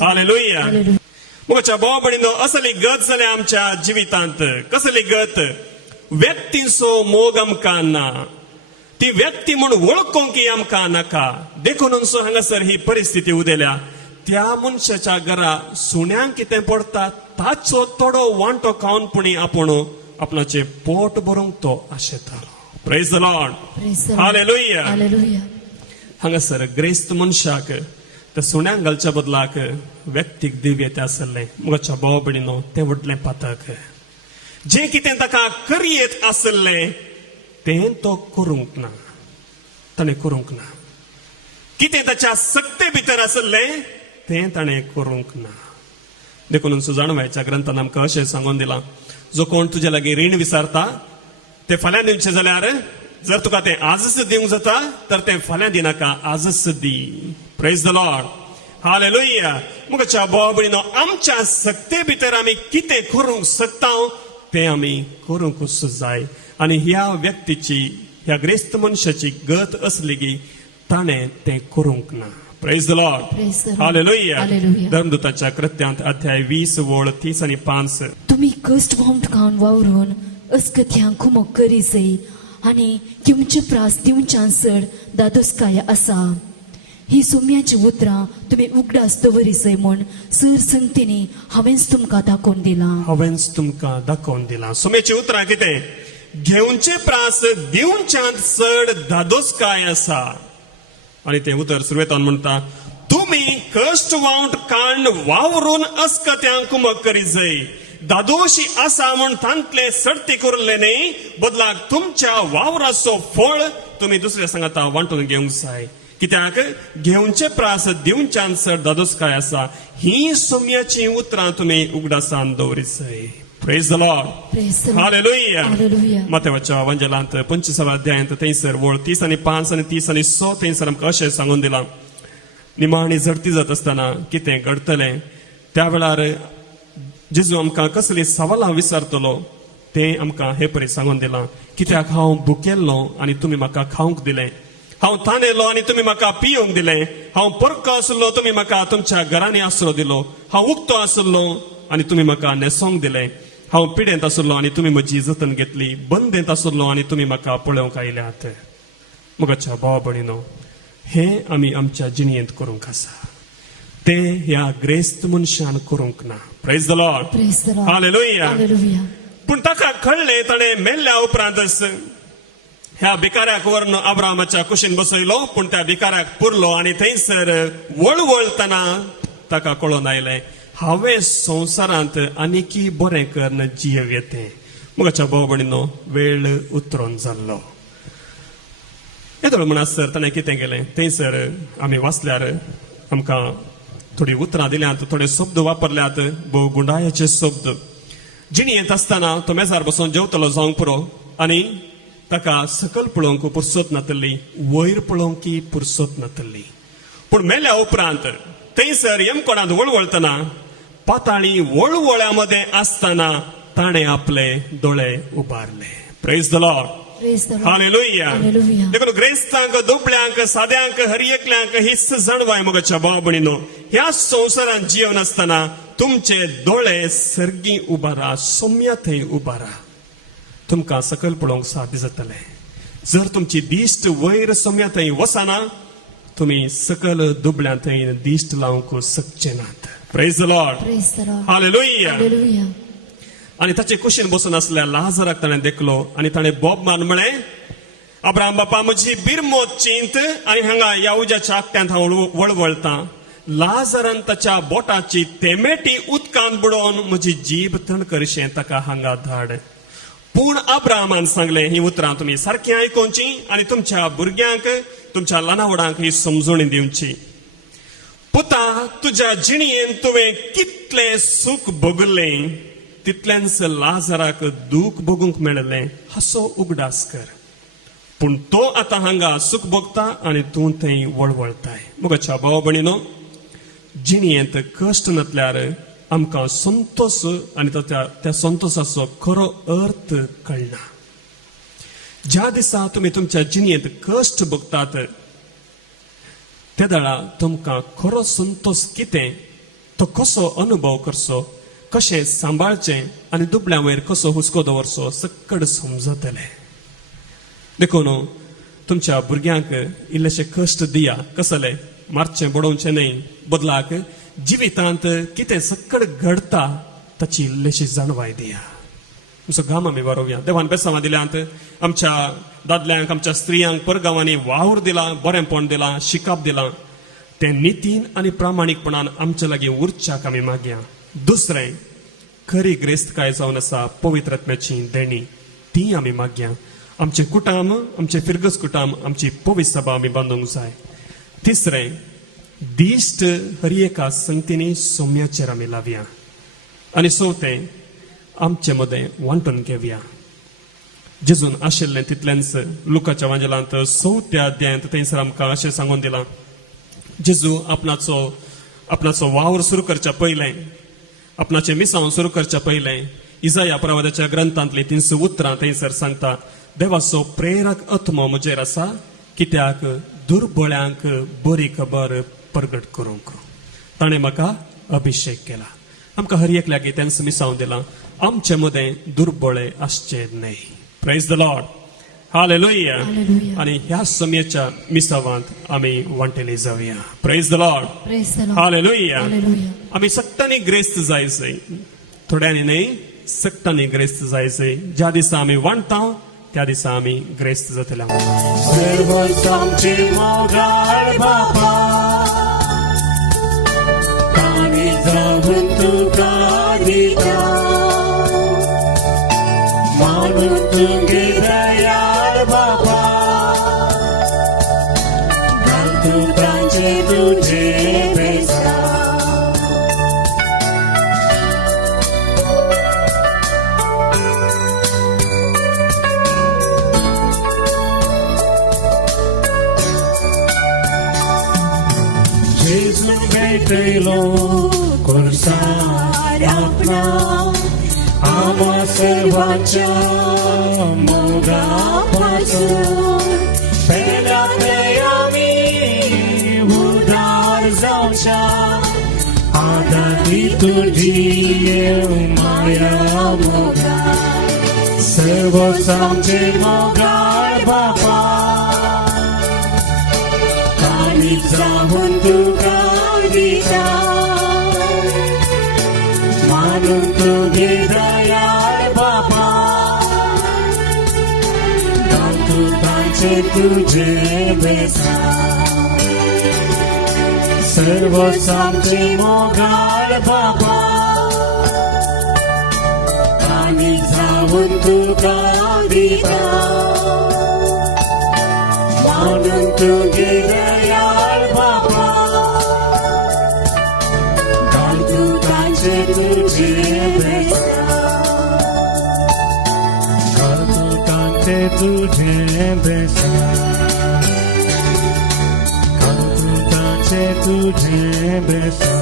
Hallelujah. Hallelujah. म्हज्या भाव भयणीनो, असली गत जाल्या आमच्या जिवितांत. कसली गत? व्यक्तींचो मोग आमकां ना. ती व्यक्ती म्हूण वळखूंकय आमकां नाका. देखून हांगासर ही परिस्थिती उदेल्या. त्या मनशाच्या घरा सुण्यांक कितें पडटा ताचो थोडो वांटो खावन पुणी आपूण आपणाचें पोट भरूंक तो आशेतालो. Praise the Lord. Praise the Lord. Hallelujah. Hallelujah. हांगासर ग्रेस्त मनशाक त्या सुण्यांक घालच्या बदलाक व्यक्तीक दिव्य तें आसलें. मुगाच्या भाव भयणीनो, तें व्हडलें पातक. जे कितें ताका करयेत आसलें तें तो करूंक ना, ताणें करूंक ना. कितें ताच्या सक्ते भितर आसलें तें ताणें करूंक ना. देखून सुजाणवायच्या ग्रंथान आमकां अशें सांगून दिलां, जो कोण तुजे लागीं रीण विचारता ते फाल्यां दिवचें जाल्यार जर तुका तें आजच दिवंक जाता तर तें फाल्यां दिनाका, आजच दी. Praise the Lord, hallelujah. मुखाच्या भावा भयणीनो, आमच्या सक्ते भितर आमी कितें करूंक शकता तें आमी करूंकच जाय. आनी ह्या व्यक्तीची, ह्या ग्रेस्त मनशाची गत असली की ताणें तें करूंक ना. Praise the Lord, Praise the Lord. Hallelujah. Hallelujah. धर्मदूताच्या कृत्यांत अध्याय 20 वळ 30 आनी 5. तुम्ही कष्ट वावटकावन वावरून अस्कथ्यांक कुमक करी जाय आनी किमचे प्रास दिवच्यान चड दादोसकाय आसा. ही सोम्याची उतरां तुम्ही उगडास दवरिसय म्हूण सरसंगतीने हांवेंच तुमकां दाखोवन दिलां. हांवेंच तुमकां दाखोवन दिलां. सोमेची उतरां कितें? घेवचे प्रास दिवच्यान चड दादोसकाय आसा. आणि ते उतर सुरवेतान म्हणटा, तुम्ही कष्ट वावट काण वावरून अस्कत्यांक कुमक करी जाय. दादोशी आसा म्हूण तांतले सर्ती करुल्ले न्ही, बदलाक तुमच्या वावराचो फळ तुम्ही दुसऱ्या सांगाता वांटून घेवंक जाय. कित्याक घेवचे प्रास दिवच्यान चड दादोसकाय आसा. ही सोम्याची उतरां तुम्ही उगडासान दवरी जाय. Praise the Lord, Praise the Lord. Hallelujah. Hallelujah. मत्तेवाच्या वंजलांत 25 अध्यायांत थंयसर वळ 30 आनी 5 आनी 30 आनी 6 थंयसर आमकां अशें सांगून दिलां. निमाणी झडती जात आसतना कितें घडतलें त्या वेळार जेजू आमकां कसली सवालां विचारतलो तें आमकां हे परी सांगून दिलां. कित्याक हांव भुकेल्लो आनी तुमी म्हाका खावंक दिलें, हांव तानेलो आनी तुमी म्हाका पियोंक दिलें, हांव परको आसलो तुमी म्हाका तुमच्या घरांनी आसरो दिलो, हांव उक्तो आसलो आनी तुमी म्हाका न्हेसोंक दिलें, हांव पिडेंत आसलो आनी तुमी म्हजी जतन घेतली, बंदेंत आसलो आनी तुमी म्हाका पळोवंक आयल्यात. मुगाच्या भावा भयणीनो, हें आमी आमच्या जिणयेंत करूंक आसा, तें ह्या ग्रेस्त मनशान करूंक ना. Praise the Lord, Praise the Lord. Hallelujah. Hallelujah. पूण ताका कळ्ळें ताणें मेल्ल्या उपरांतच ह्या भिकाऱ्याक व्हरून अब्रामाच्या कुशीन बसयलो, पूण त्या भिकाऱ्याक पुरलो आनी थंयसर वळवळतना ताका कळोन आयलें, हांवें संवसारांत आनिकी बरें करन जियेव येतें. मुगाच्या भाव भयणीनो, वेळ उतरोन जाल्लो. येदोळ म्हणसर ताणें कितें केलें थंयसर आमी वाचल्यार आमकां थोडी उतरां दिल्यांत, थोडे शब्द वापरल्यात, भोव गुंडायाचे शब्द. जिणयेंत आसतना तो मेजार बसून जेवतलो जावंक पुरो आनी ताका सकल पळोवंक पुरसत नातली, वयर पळोवंकी पुरसत नातली. पूण मेल्या उपरांत थंयसर यमकोणांत वळवळतना पाताळी वळवळ्या मध्ये आसतना ताणें आपले दोळे उबारले. Praise the Lord, Praise the Lord. Hallelujah. Hallelujah. देखून ग्रेस्तांक, दुबळ्यांक, साद्यांक, हरियेकल्यांक हिस्स जाणवाय मुगाच्या भाव भयणीनो, ह्या संवसारांत जीवन आसतना तुमचे दोळे सर्गी उबारा, सोम्या थंय उबारा. तुमकां सकल पळोवंक साध्य जातलें. जर तुमची दिश्ट वयर सोम्या थंय वसना, तुम्ही सकल दुबळ्या थंय दिश्ट लावंक शकचे नात. Praise the Lord, Praise the Lord. Hallelujah. Hallelujah. आणि ताचे कुशीन बसून आसल्या लाजराक ताणें देखलो आनी ताणें बोब मान म्हळें, अब्राहम बापा, म्हजी बिरमोत चिंत आनी हांगा याउजाच्या आकट्यांत हांव वळवळटां. लाजरान ताच्या बोटाची तेमेटी उदकांत बुडोवन म्हजी जीब थंड करशें ताका हांगा धाड. पूण अब्राहमान सांगलें, ही उतरां तुमी सारकी आयकोवची आनी तुमच्या भुरग्यांक, तुमच्या ल्हानावडांक ही समजूण दिवची. पुता, तुज्या जिणयेन तुवें कितलें सूख भोगलें, तितलेंच लाजराक दूख भोगूंक मेळ्ळें, हाचो उगडास कर. पूण तो आतां हांगा सूख भोगता आनी तूं थंय वळवळताय. मुगाच्या भाव भयणीनो, जिणयेंत कश्ट नातल्यार आमकां संतोष आनी त्या संतोषाचो खरो अर्थ कळना. ज्या दिसा तुमी तुमच्या जिणयेंत कश्ट भोगतात त्या वेळा तुमकां खरो संतोष कितें, तो कसो अनुभव करचो, कशें सांबाळचें आनी दुबळ्या वयर कसो हुस्को दवरचो सक्कड समजतलें. देखून तुमच्या भुरग्यांक इल्लेशे कश्ट दिया. कसले मारचें बडोवचें न्हय, बदलाक जिवितांत कितें सक्कड घडता ताची इल्लेशी जाणवाय दिया. तुमचो गाम आमी वारोवया. देवान बेसांवां दिल्यांत आमच्या दादल्यांक, आमच्या स्त्रियांक परगांवांनी वावर दिला, बरेंपण दिलां, शिकप दिलां. तें नितीन आनी प्रामाणीकपणान आमचे लागीं उरच्याक आमी मागया. दुसरें, खरी ग्रेस्तकाय जावन आसा पवित्र आत्म्याची देणी ती आमी मागया. आमचे कुटाम, आमचे फिरगस कुटाम, आमची पवित्र सभा आमी बांदूंक जाय. तिसरें, दिश्ट हर एका संगतींनी सोम्याचेर आमी लावया. आनी चवथें, आमचे मदें वांटून घेवया. जेजून आशिल्लें तितलेंच लुकाच्या वांजलांत 4थ्या अध्यायांत थंयसर आमकां अशें सांगून दिलां. जेजू आपणाचो वावर सुरू करच्या पयलें, आपणाचें मिसांव सुरू करच्या पयलें इजाया प्रवादाच्या ग्रंथांतलीं 300 उतरां थंयसर सांगता, देवाचो प्रेरक आत्मो म्हजेर आसा, कित्याक दुर्बळ्यांक बरी खबर प्रगट करूंक. ताणें म्हाका अभिषेक केला. आमकां हर एकल्या गित्यांच मिसांव दिलां, आमचे मदें दुर्बळे आसचे न्हय. Praise the Lord. हालेलुया. आणि ह्या समयाच्या मिसावांत आमी वांटेली जावया. Praise the Lord. Praise the Lord. Hallelujah. Hallelujah. आमी सक्तांनी ग्रेस्त जायचंय, थोड्यांनी न्हय, सक्तांनी ग्रेस्त जायचंय. ज्या दिसा आमी वांटता त्या दिसा आमी ग्रेस्त जातले. सर्वच आमचे मोगाळ बापा, आमी जाऊन तुका दिता, मानून तुगे दयाळ बापा, घालतू तांचे तुझे बेसा. जेजू भेटलो खुर्सार आपणा, आम्हा सर्वांच्या मोगापासून पेल्यातले आम्ही उद्धार जावच्या. आदारी तुझी येव माया मोगा, सर्वच आमचे मोगाळ बापा, आम्ही जाऊन तुका दिता, मानून तुगे दयाळ बाबा, घालतू तांचे तुझे बेसा. सर्वच आमचे मोगाळ बाबा, आम्ही जाऊन तुका दिता, मानून तुगे दयाळ बाबा, घालतू तांचे तुझे बेसा. घालतू तांचे तुझे बेसा, घालतू तांचे तुझे बेसा.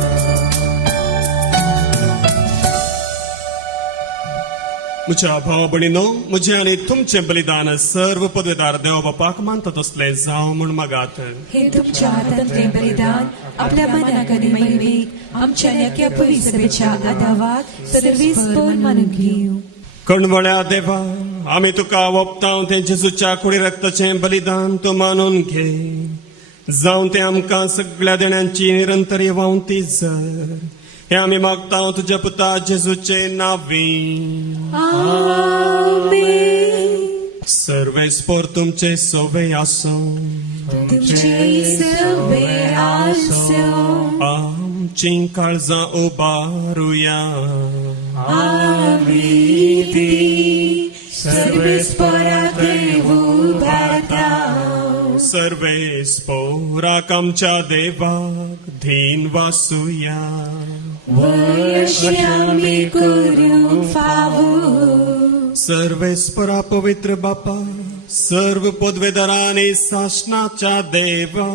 म्हज्या भावा भयणीनो, म्हजें आनी तुमचें बलिदान सर्व पदवेदार देव बापाक मानतात असलें जावं म्हूण मागात. हे तुमच्या हातांतले बलिदान आपल्या मनाक आनी मैमीक आमच्या नेक्या पवित्र सभेच्या आदावात सर्वेस्पर मानून घेऊ. कणवळ्या देवा, आमी तुका वोपताव तें जेजूच्या कुडी रक्ताचें बलिदान तूं मानून घे. जावं तें आमकां सगळ्या देण्यांची निरंतर येवावंती जर. हे आमी मागताव तुज्या पुता जेजूचे नांवी. आमेन. सर्वेस्पर तुमचे सोवे आसूं. तुमचे सवे आसूं. आमची काळजां उबारुया. आमी ती सर्वेस्पराक देव उबारताव. सर्वेस्पराक आमच्या देवाक धीन वासुया. वयशे आमी करूंक फावो. सर्वेस्परा पवित्र बापा, सर्व पदवेदारा आनी शासनाच्या देवा,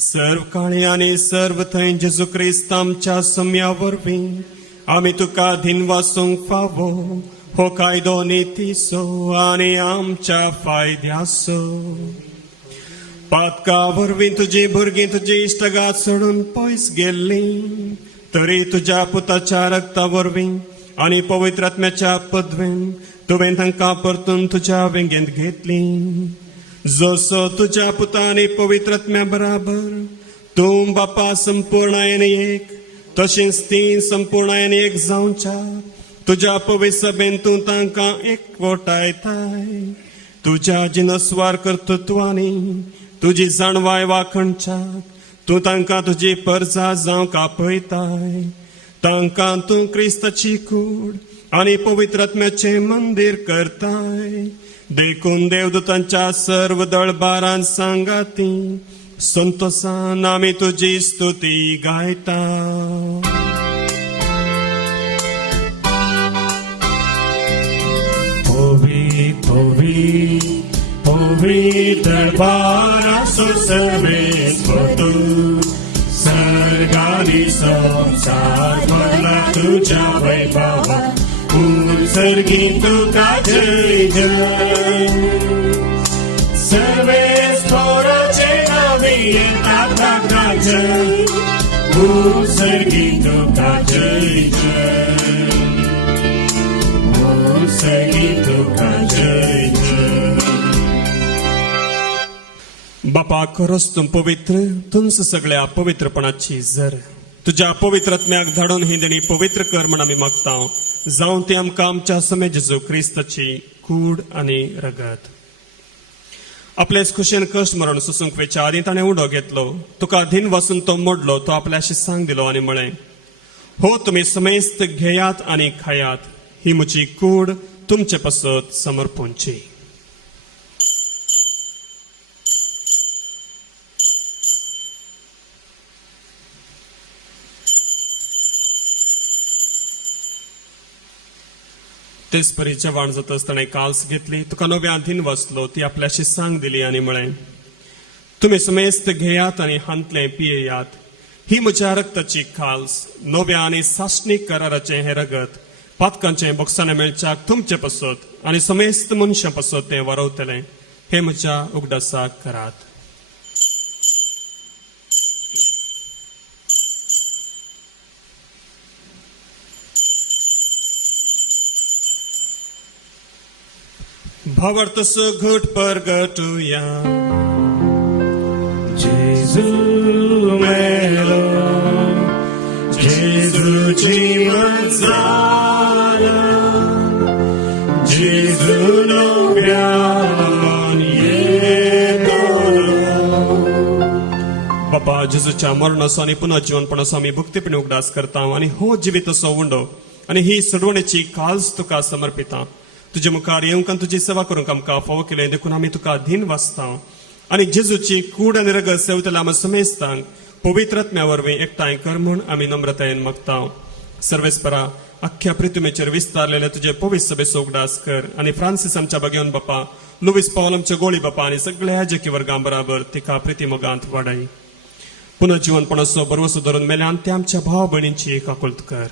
सर्व काळी आनी सर्व थंय जेजू क्रिस्त आमच्या सम्या वरवीं आमी तुका धीन वासूंक फावो. हो कायदो नितीसो आनी आमच्या फायद्याचो. पातका वरवीं तुजी भुरगीं तुजी इश्टगात सोडून पयस गेल्लीं, तरी तुज्या पुताच्या रक्ता वरवीं आनी पवित्र आत्म्याच्या पदवेन तुवें तांकां परतून तुज्या वेंगेंत घेतलीं. जसो तुज्या पुतानी पवित्र आत्म्या बराबर तूं बापा संपूर्णायेन एक, तशेंच तीं संपूर्णायेन एक जावच्या तुज्या पवित्र सभेन तूं तांकां एकवटायताय. तुज्या जिनस्वार कर्तृत्वानी तुजी जाणवाय वाखणच्याक तूं तांकां तुजी परजा जावंक आपयताय. तांकां तूं क्रिस्ताची कूड आनी पवित्रात्म्याचे मंदिर करताय. देखून देवदूतांच्या सर्व दळबारान सांगाती संतोषान आमी तुजी स्तुती गायता. दरबारासो सर्वेस्पतू सर्गानी संसार भरला तुझ्या वैभवात. उत्सर्गी तुका जय जय. सर्वेस्पराचे नावे येतात जय. उत्सर्गी तुका जय जय. उत्सर्गी तुका जय जय. बापा खरोच तूं पवित्र, तुमच सगळ्या पवित्रपणाची झर. तुझ्या पवित्रात्म्याक धाडून ही देणी पवित्र कर म्हण आमी मागता. जावं ती आमकां आमच्या समे जेजू क्रिस्ताची कूड आनी रगत. आपल्याच खुशेन कश्ट मरण सुसूंक वेच्या आदी ताणें उडो घेतलो. तुका दिन वचून तो मोडलो. तो आपल्याशी सांग दिलो आनी म्हळें, हो तुम्ही समेस्त घेयात आनी खायात. ही म्हजी कूड तुमचे पासत समर्पूंची. तेच परी जेवण जातच ताणें काल्स घेतली. तुका नव्या दिन वचलो. ती आपल्याशी सांग दिली आनी म्हळें, तुम्ही समेस्त घेयात आनी हांतले पियेयात. ही म्हज्या रक्ताची काल्स, नव्या आनी सासणीक कराराचें हें रगत. पातकांचें बोगसाणें मेळच्याक तुमचे पासत आनी समेस्त मनशां पासत तें वारवतलें. हे म्हज्या उगडासाक करात. भावार्थस घट परगटुया. जेजू मेलो, जेजू जीवन जाला, जेजू नव्यान येतलो. बापा जेजूच्या मरणाचो आनी पुनर्जीवनपणाचो आमी भक्तीपणे उगडास करता आनी हो जिविताचो उंडो आनी ही सडवणेची काल्स तुका समर्पिता. तुजे मुखार येवंक आनी तुजी सेवा करूंक आमकां फावो केले. देखून आमी तुका दिन वाचता आनी जेजूची कूड आनी रगत सेवतल्या आमी समेस्तांक पवित्रात्म्या वरवीं एकठांय कर म्हूण आमी नम्रतायेन मागता. सर्वेस्परा अख्ख्या पृथ्वीचेर विस्तारलेले तुजे पवित्र सभेचो उगडास कर आनी फ्रांसीस आमच्या भगिवन बापा, लुईस पावल आमच्या गोळी बापा आनी सगळ्या जेकी वर्गां बराबर तिका प्रितीमोगांत वाडय. पुनर्जीवनपणाचो बरवसो धरून मेल्यान ते आमच्या भाव भयणींची एकाकुलत कर.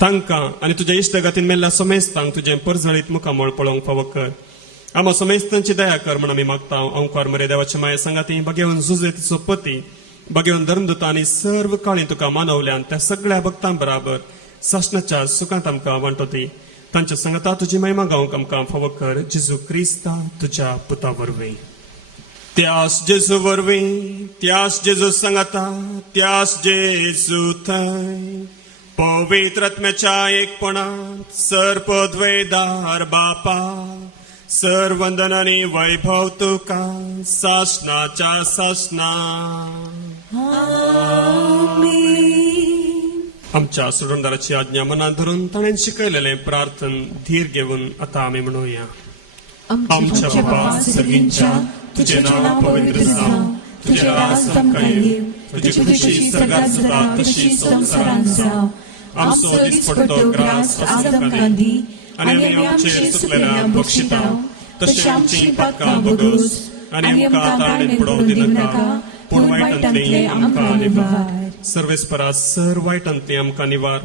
तांकां आनी तुज्या इश्टगातीन मेल्ल्या समेस्तांक तुजें परजळीत मुखामळ पळोवंक फावो कर. आमो समेस्तांची दया कर म्हण आमी मागता. ओंकार मरे देवाच्या माये सांगाती भगेवन झुजे तिचो पती, भगेवन धर्मदूत आनी सर्व काळी तुका मानवल्यान त्या सगळ्या भक्तां बराबर सासणाच्या सुखांत आमकां वांटोती. तांच्या सांगाता तुजी महिमा गावंक आमकां फावो कर. जेजू क्रिस्ता तुज्या पुता वरवीं. त्यास जेजू वरवीं, त्यास जेजू सांगाता, त्यास जेजू थंय. पवित्रात्म्याच्या एकपणात सर्पद्वैदार बापा, सर्वंदन आनी वैभव तुका सासणाच्या सासणा. आमच्या सोडूनदाराची आज्ञा मनात धरून ताणें शिकयलेलें प्रार्थन धीर घेवन आतां आमी म्हणुया. आमच्या बापा सर्गींच्या, तुजें नांव पवित्र जावं, तुजें राज आमकां येवं, तुजी खुशी सर्गात जाता तशी संवसारांत जावं. आमचो दिसपट्टो ग्रास आज आमकां दी आनी आमचेर चुकलेल्या बक्षिता, तशें आमची पातकां बगोस आनी आमकां तारणेंत पडोवंक दिनाका, पूण वायटांतले आमकां निवार. सर्वेस्परा सर वायटांतले आमकां निवार.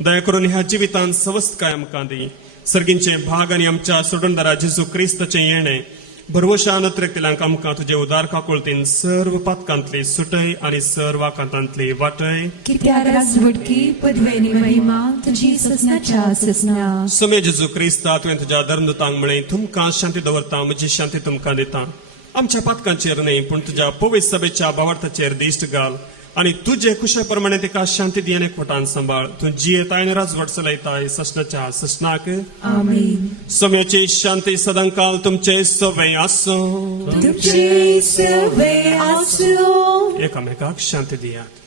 दया करून ह्या जिवितांत सवस्तकाय आमकां दी. सर्गींचे भाग आनी आमच्या सोडूनदारा जेजू क्रिस्ताचें येणें भरवशा नत्रेकतल्यांक आमकां तुजे उदार काकुळतीन सर्व पातकांतली सुटय आनी सर्व वाकांतांतली वाटय. कित्याक राजवटकी पदवेनी महिमा तुजी ससनाच्या ससना. समे जेजू क्रिस्ता तुवें तुज्या धर्मदूतांक म्हळें, तुमकां शांती दवरता, म्हजी शांती तुमकां दिता. आमच्या पातकांचेर न्हय पूण तुज्या पवित्र सभेच्या भावार्थाचेर दिश्ट घाल आनी तुजे कुशे प्रमाणे तिका शांती दी आनी एकवटान सांबाळ. तूं जियेताय आनी राजवट चलयताय ससनाच्या ससनाक. आमीन. समेची शांती सदांकाल तुमचे सवय आसूं. तुमची सवय आसूं. एकामेकाक शांती दियात.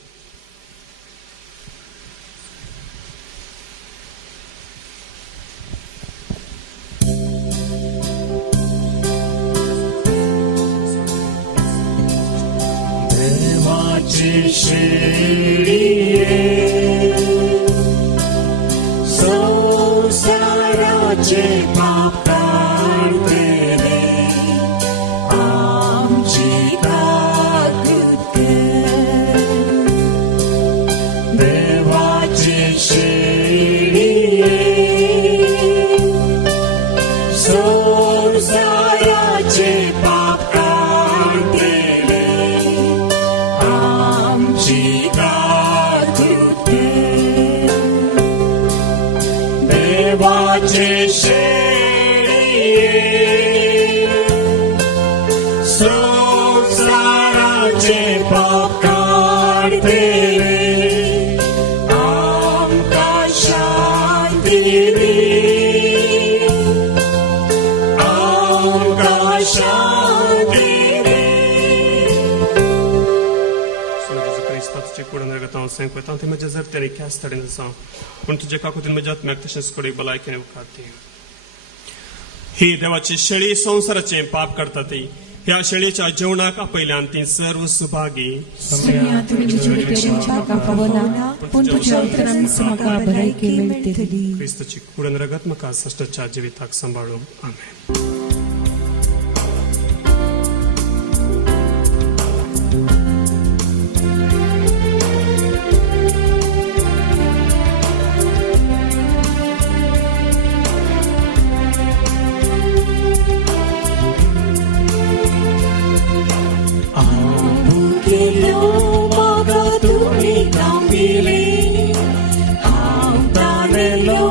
देवाची शेळीये संसाराचे पाप काढतेले आमची काकूत देवाची शेळीये संसाराचे पाप काढतेले आमची काकूत देवाचे शेळीये संसाराचे पाप काढतेले आमका शांती दी आमका शांती दी सुनाजेचं क्रिस्ता तुझे कुडं नरगतां सांगता ते म्हज्या जर त्याने कॅस तडेन आसा पूण तुजे काकुतीन म्हज्या आत्म्याक तशेंच कडे भलायकेन उपकारती ही देवाची शेळी संसाराचे पाप करता ती ह्या शेळीच्या जेवणाक आपयल्यान ती सर्व सुभागी सुन्या तुझी जोडीचे म्हाका पावना पूण तुझ्या उतरान म्हाका भलायकी मेळटली क्रिस्ताची कुडन रगत म्हाका सश्टाच्या जिविताक सांबाळूं आमेन केलो म्हाका तुमी कांपिले हांव ताणेलो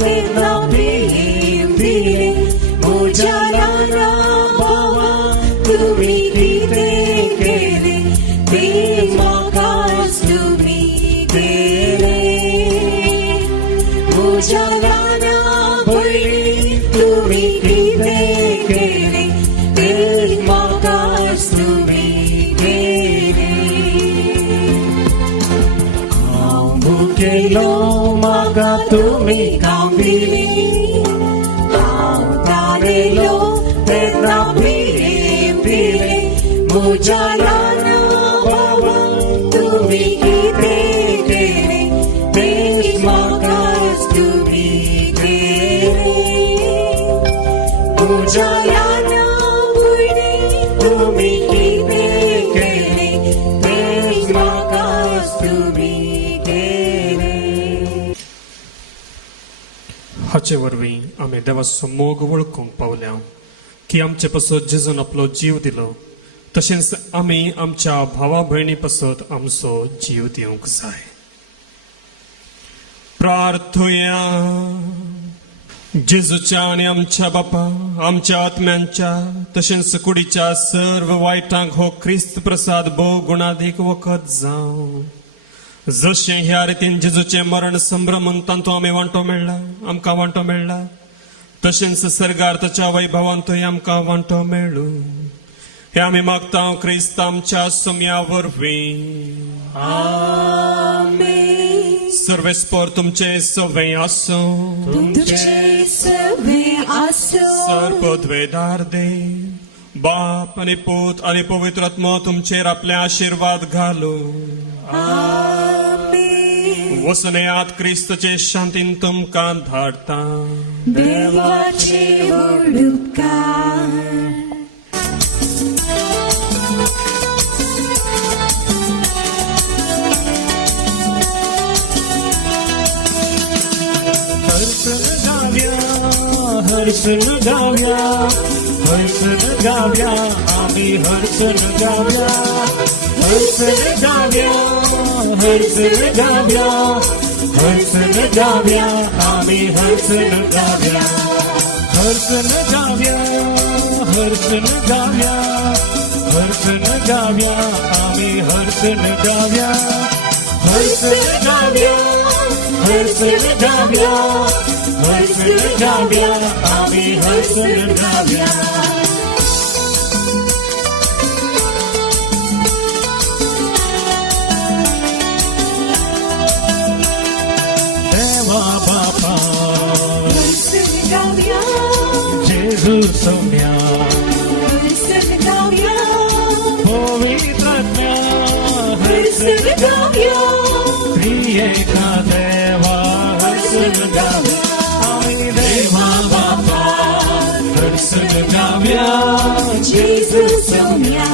तेन्ना भीम दिले म्हज्या ल्हाना भावा तुमी कितें केले ते म्हाकाच तुमी केले म्हज्या ल्हाना भयणी तुमी कितें केले ते म्हाकाच तुमी केलो म्हाका तुमी कांपिली हांव ताणेलो तेन्ना भीम दिले म्हज्या ल्हाना भावा तुमी कितें केले ते म्हाकाच तुमी केले म्हज्या ल्हाना भयणी तुमी कितें केले ते म्हाकाच तुमी हाचे वरवीं आमी देवाचो मोग वळखूंक पावल्या की आमचे पासत जेजून आपलो जीव दिलो तशेंच आमी आमच्या भावा भयणी पासत आमचो जीव दिवंक जाय प्रार्थुया जेजूच्या आनी आमच्या बापा आमच्या आत्म्यांच्या तशेंच कुडीच्या सर्व वायटांक हो क्रिस्त प्रसाद भोव गुणादीक वखद जावं जशें ह्या रितीन जेजूचे मरण संभ्रमून तांतू आमी वांटो मेळ्ळा आमकां वांटो मेळ्ळा तशेंच सर्गार्थाच्या वैभवांतूय आमकां वांटो मेळू हे आमी मागता क्रिस्त आमच्या सुम्या वरवीं सर्वेस्पर तुमचे सवय आसूं तुमचे सवे आसो सर्पद्वेदार दे बाप आनी पूत आनी पवित्र आत्मा तुमचेर आपले आशीर्वाद घालू वसनयात क्रिस्तचे शांतीन तुमकां धाडटा देवाचे उपकार हर्षन गाव्या हर्षन गाव्या आम्ही हर्षन गाव्या हर्षन गाव्या हर्षन गाव्या हर्षन गाव्या आम्ही हर्षन गाव्या हर्षन गाव्या हर्षन गाव्या हर्षन गाव्या आम्ही हर्षन गाव्या हर्षन गाव्या हर्षन गाव्या हर्षन गाव्या आम्ही हर्षन गाव्या देवा बापा हर्षन गाव्या जेजू सौम्या हर्षन गाव्या पवित्रात्म्या हर्षल गाऊया त्रिएका देवा हर्षल गाऊया आम्ही देवा बापा हर्षल गाऊया जेजू सौम्या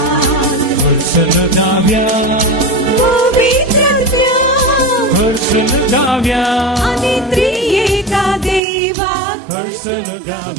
हर्षल गाऊया पवित्रात्म्या हर्षल गाऊया आणि त्रिएका देवा हर्षल गाऊया